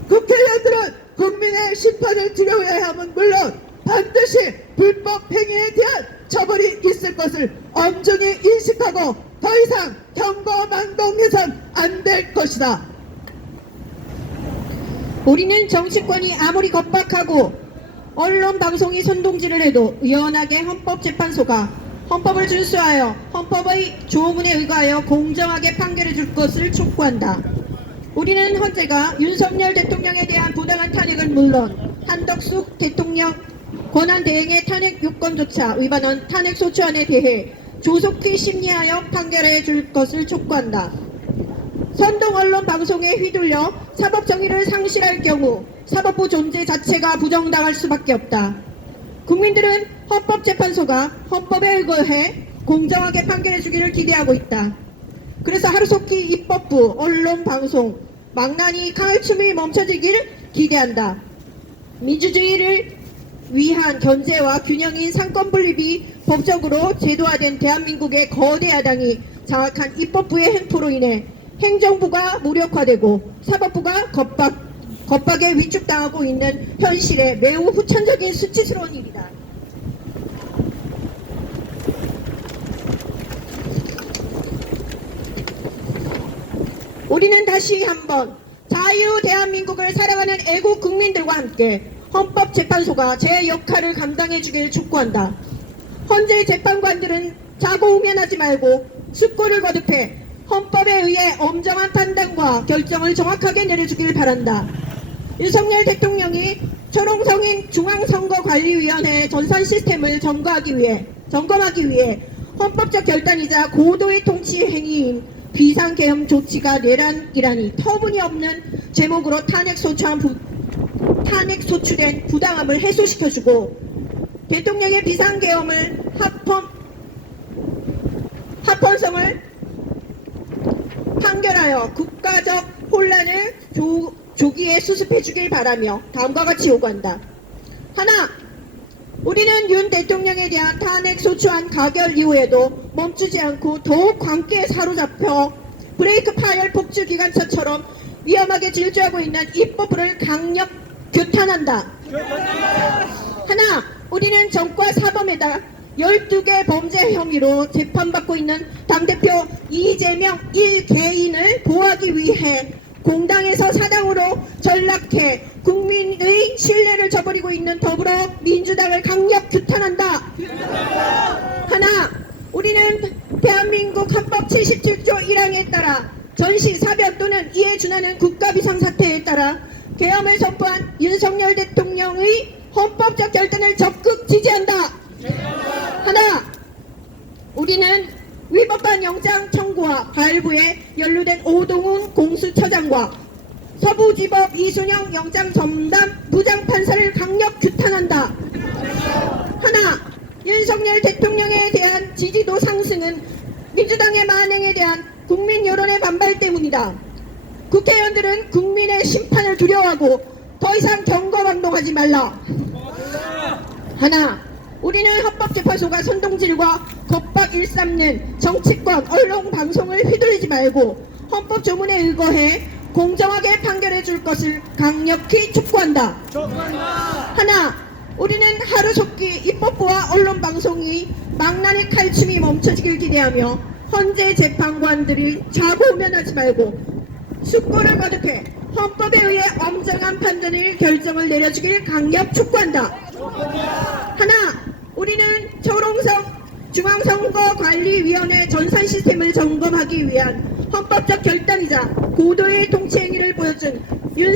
국회의원들은 국민의 심판을 두려워해야 함은 물론 반드시 불법 행위에 대한 처벌이 있을 것을 엄중히 인식하고 더 이상 경거망동해선 안 될 것이다. 우리는 정치권이 아무리 겁박하고 언론 방송이 선동질을 해도 의연하게 헌법재판소가 헌법을 준수하여 헌법의 조문에 의거하여 공정하게 판결해 줄 것을 촉구한다. 우리는 헌재가 윤석열 대통령에 대한 부당한 탄핵은 물론 한덕수 대통령 권한대행의 탄핵 요건조차 위반한 탄핵소추안에 대해 조속히 심리하여 판결해 줄 것을 촉구한다. 선동 언론 방송에 휘둘려 사법정의를 상실할 경우 사법부 존재 자체가 부정당할 수밖에 없다. 국민들은 헌법재판소가 헌법에 의거해 공정하게 판결해 주기를 기대하고 있다. 그래서 하루속히 입법부, 언론, 방송, 망나니 칼춤이 멈춰지기를 기대한다. 민주주의를 위한 견제와 균형인 상권분립이 법적으로 제도화된 대한민국의 거대 야당이 장악한 입법부의 횡포로 인해 행정부가 무력화되고 사법부가 겁박에 위축당하고 있는 현실에 매우 후천적인 수치스러운 일이다. 우리는 다시 한번 자유 대한민국을 살아가는 애국 국민들과 함께 헌법재판소가 제 역할을 감당해 주길 촉구한다. 헌재 재판관들은 자고우면하지 말고 숙고를 거듭해 헌법에 의해 엄정한 판단과 결정을 정확하게 내려주길 바란다. 윤석열 대통령이 초롱성인 중앙선거관리위원회의 전산 시스템을 점검하기 위해 헌법적 결단이자 고도의 통치 행위인 비상계엄 조치가 내란이라니 터무니없는 제목으로 탄핵소추된 부당함을 해소시켜주고 대통령의 비상계엄을 합헌성을 판결하여 국가적 혼란을 조기에 수습해 주길 바라며 다음과 같이 요구한다. 하나, 우리는 윤 대통령에 대한 탄핵 소추안 가결 이후에도 멈추지 않고 더욱 광기에 사로잡혀 브레이크 파열 폭주 기관차처럼 위험하게 질주하고 있는 입법부를 강력 규탄한다. 하나, 우리는 정과 사범에다 12개 범죄 혐의로 재판받고 있는 당대표 이재명 1개인을 보호하기 위해 공당에서 사당으로 전락해 국민의 신뢰를 저버리고 있는 더불어민주당을 강력 규탄한다. 하나, 우리는 대한민국 헌법 77조 1항에 따라 전시, 사변 또는 이에 준하는 국가 비상사태에 따라 계엄을 선포한 윤석열 대통령의 헌법적 결단을 적극 지지한다. 하나, 우리는 위법한 영장 청구와 발부에 연루된 오동훈 공수처장과 서부지법 이순영 영장 전담 부장판사를 강력 규탄한다. 하나, 윤석열 대통령에 대한 지지도 상승은 민주당의 만행에 대한 국민 여론의 반발 때문이다. 국회의원들은 국민의 심판을 두려워하고 더 이상 경거방동하지 말라. 하나, 우리는 헌법재판소가 선동질과 겁박 일삼는 정치권, 언론, 방송을 휘둘리지 말고 헌법 조문에 의거해 공정하게 판결해 줄 것을 강력히 촉구한다. 하나, 우리는 하루속히 입법부와 언론 방송이 망나니 칼춤이 멈춰지길 기대하며 헌재 재판관들이 좌고우면하지 말고 숙고를 거듭해 헌법에 의해 엄정한 판단을 결정을 내려주길 강력 촉구한다. 하나, 우리는 초롱성 중앙선거관리위원회 전산 시스템을 점검하기 위한 헌법적 결단이자 고도의 통치 행위를 보여준 윤석열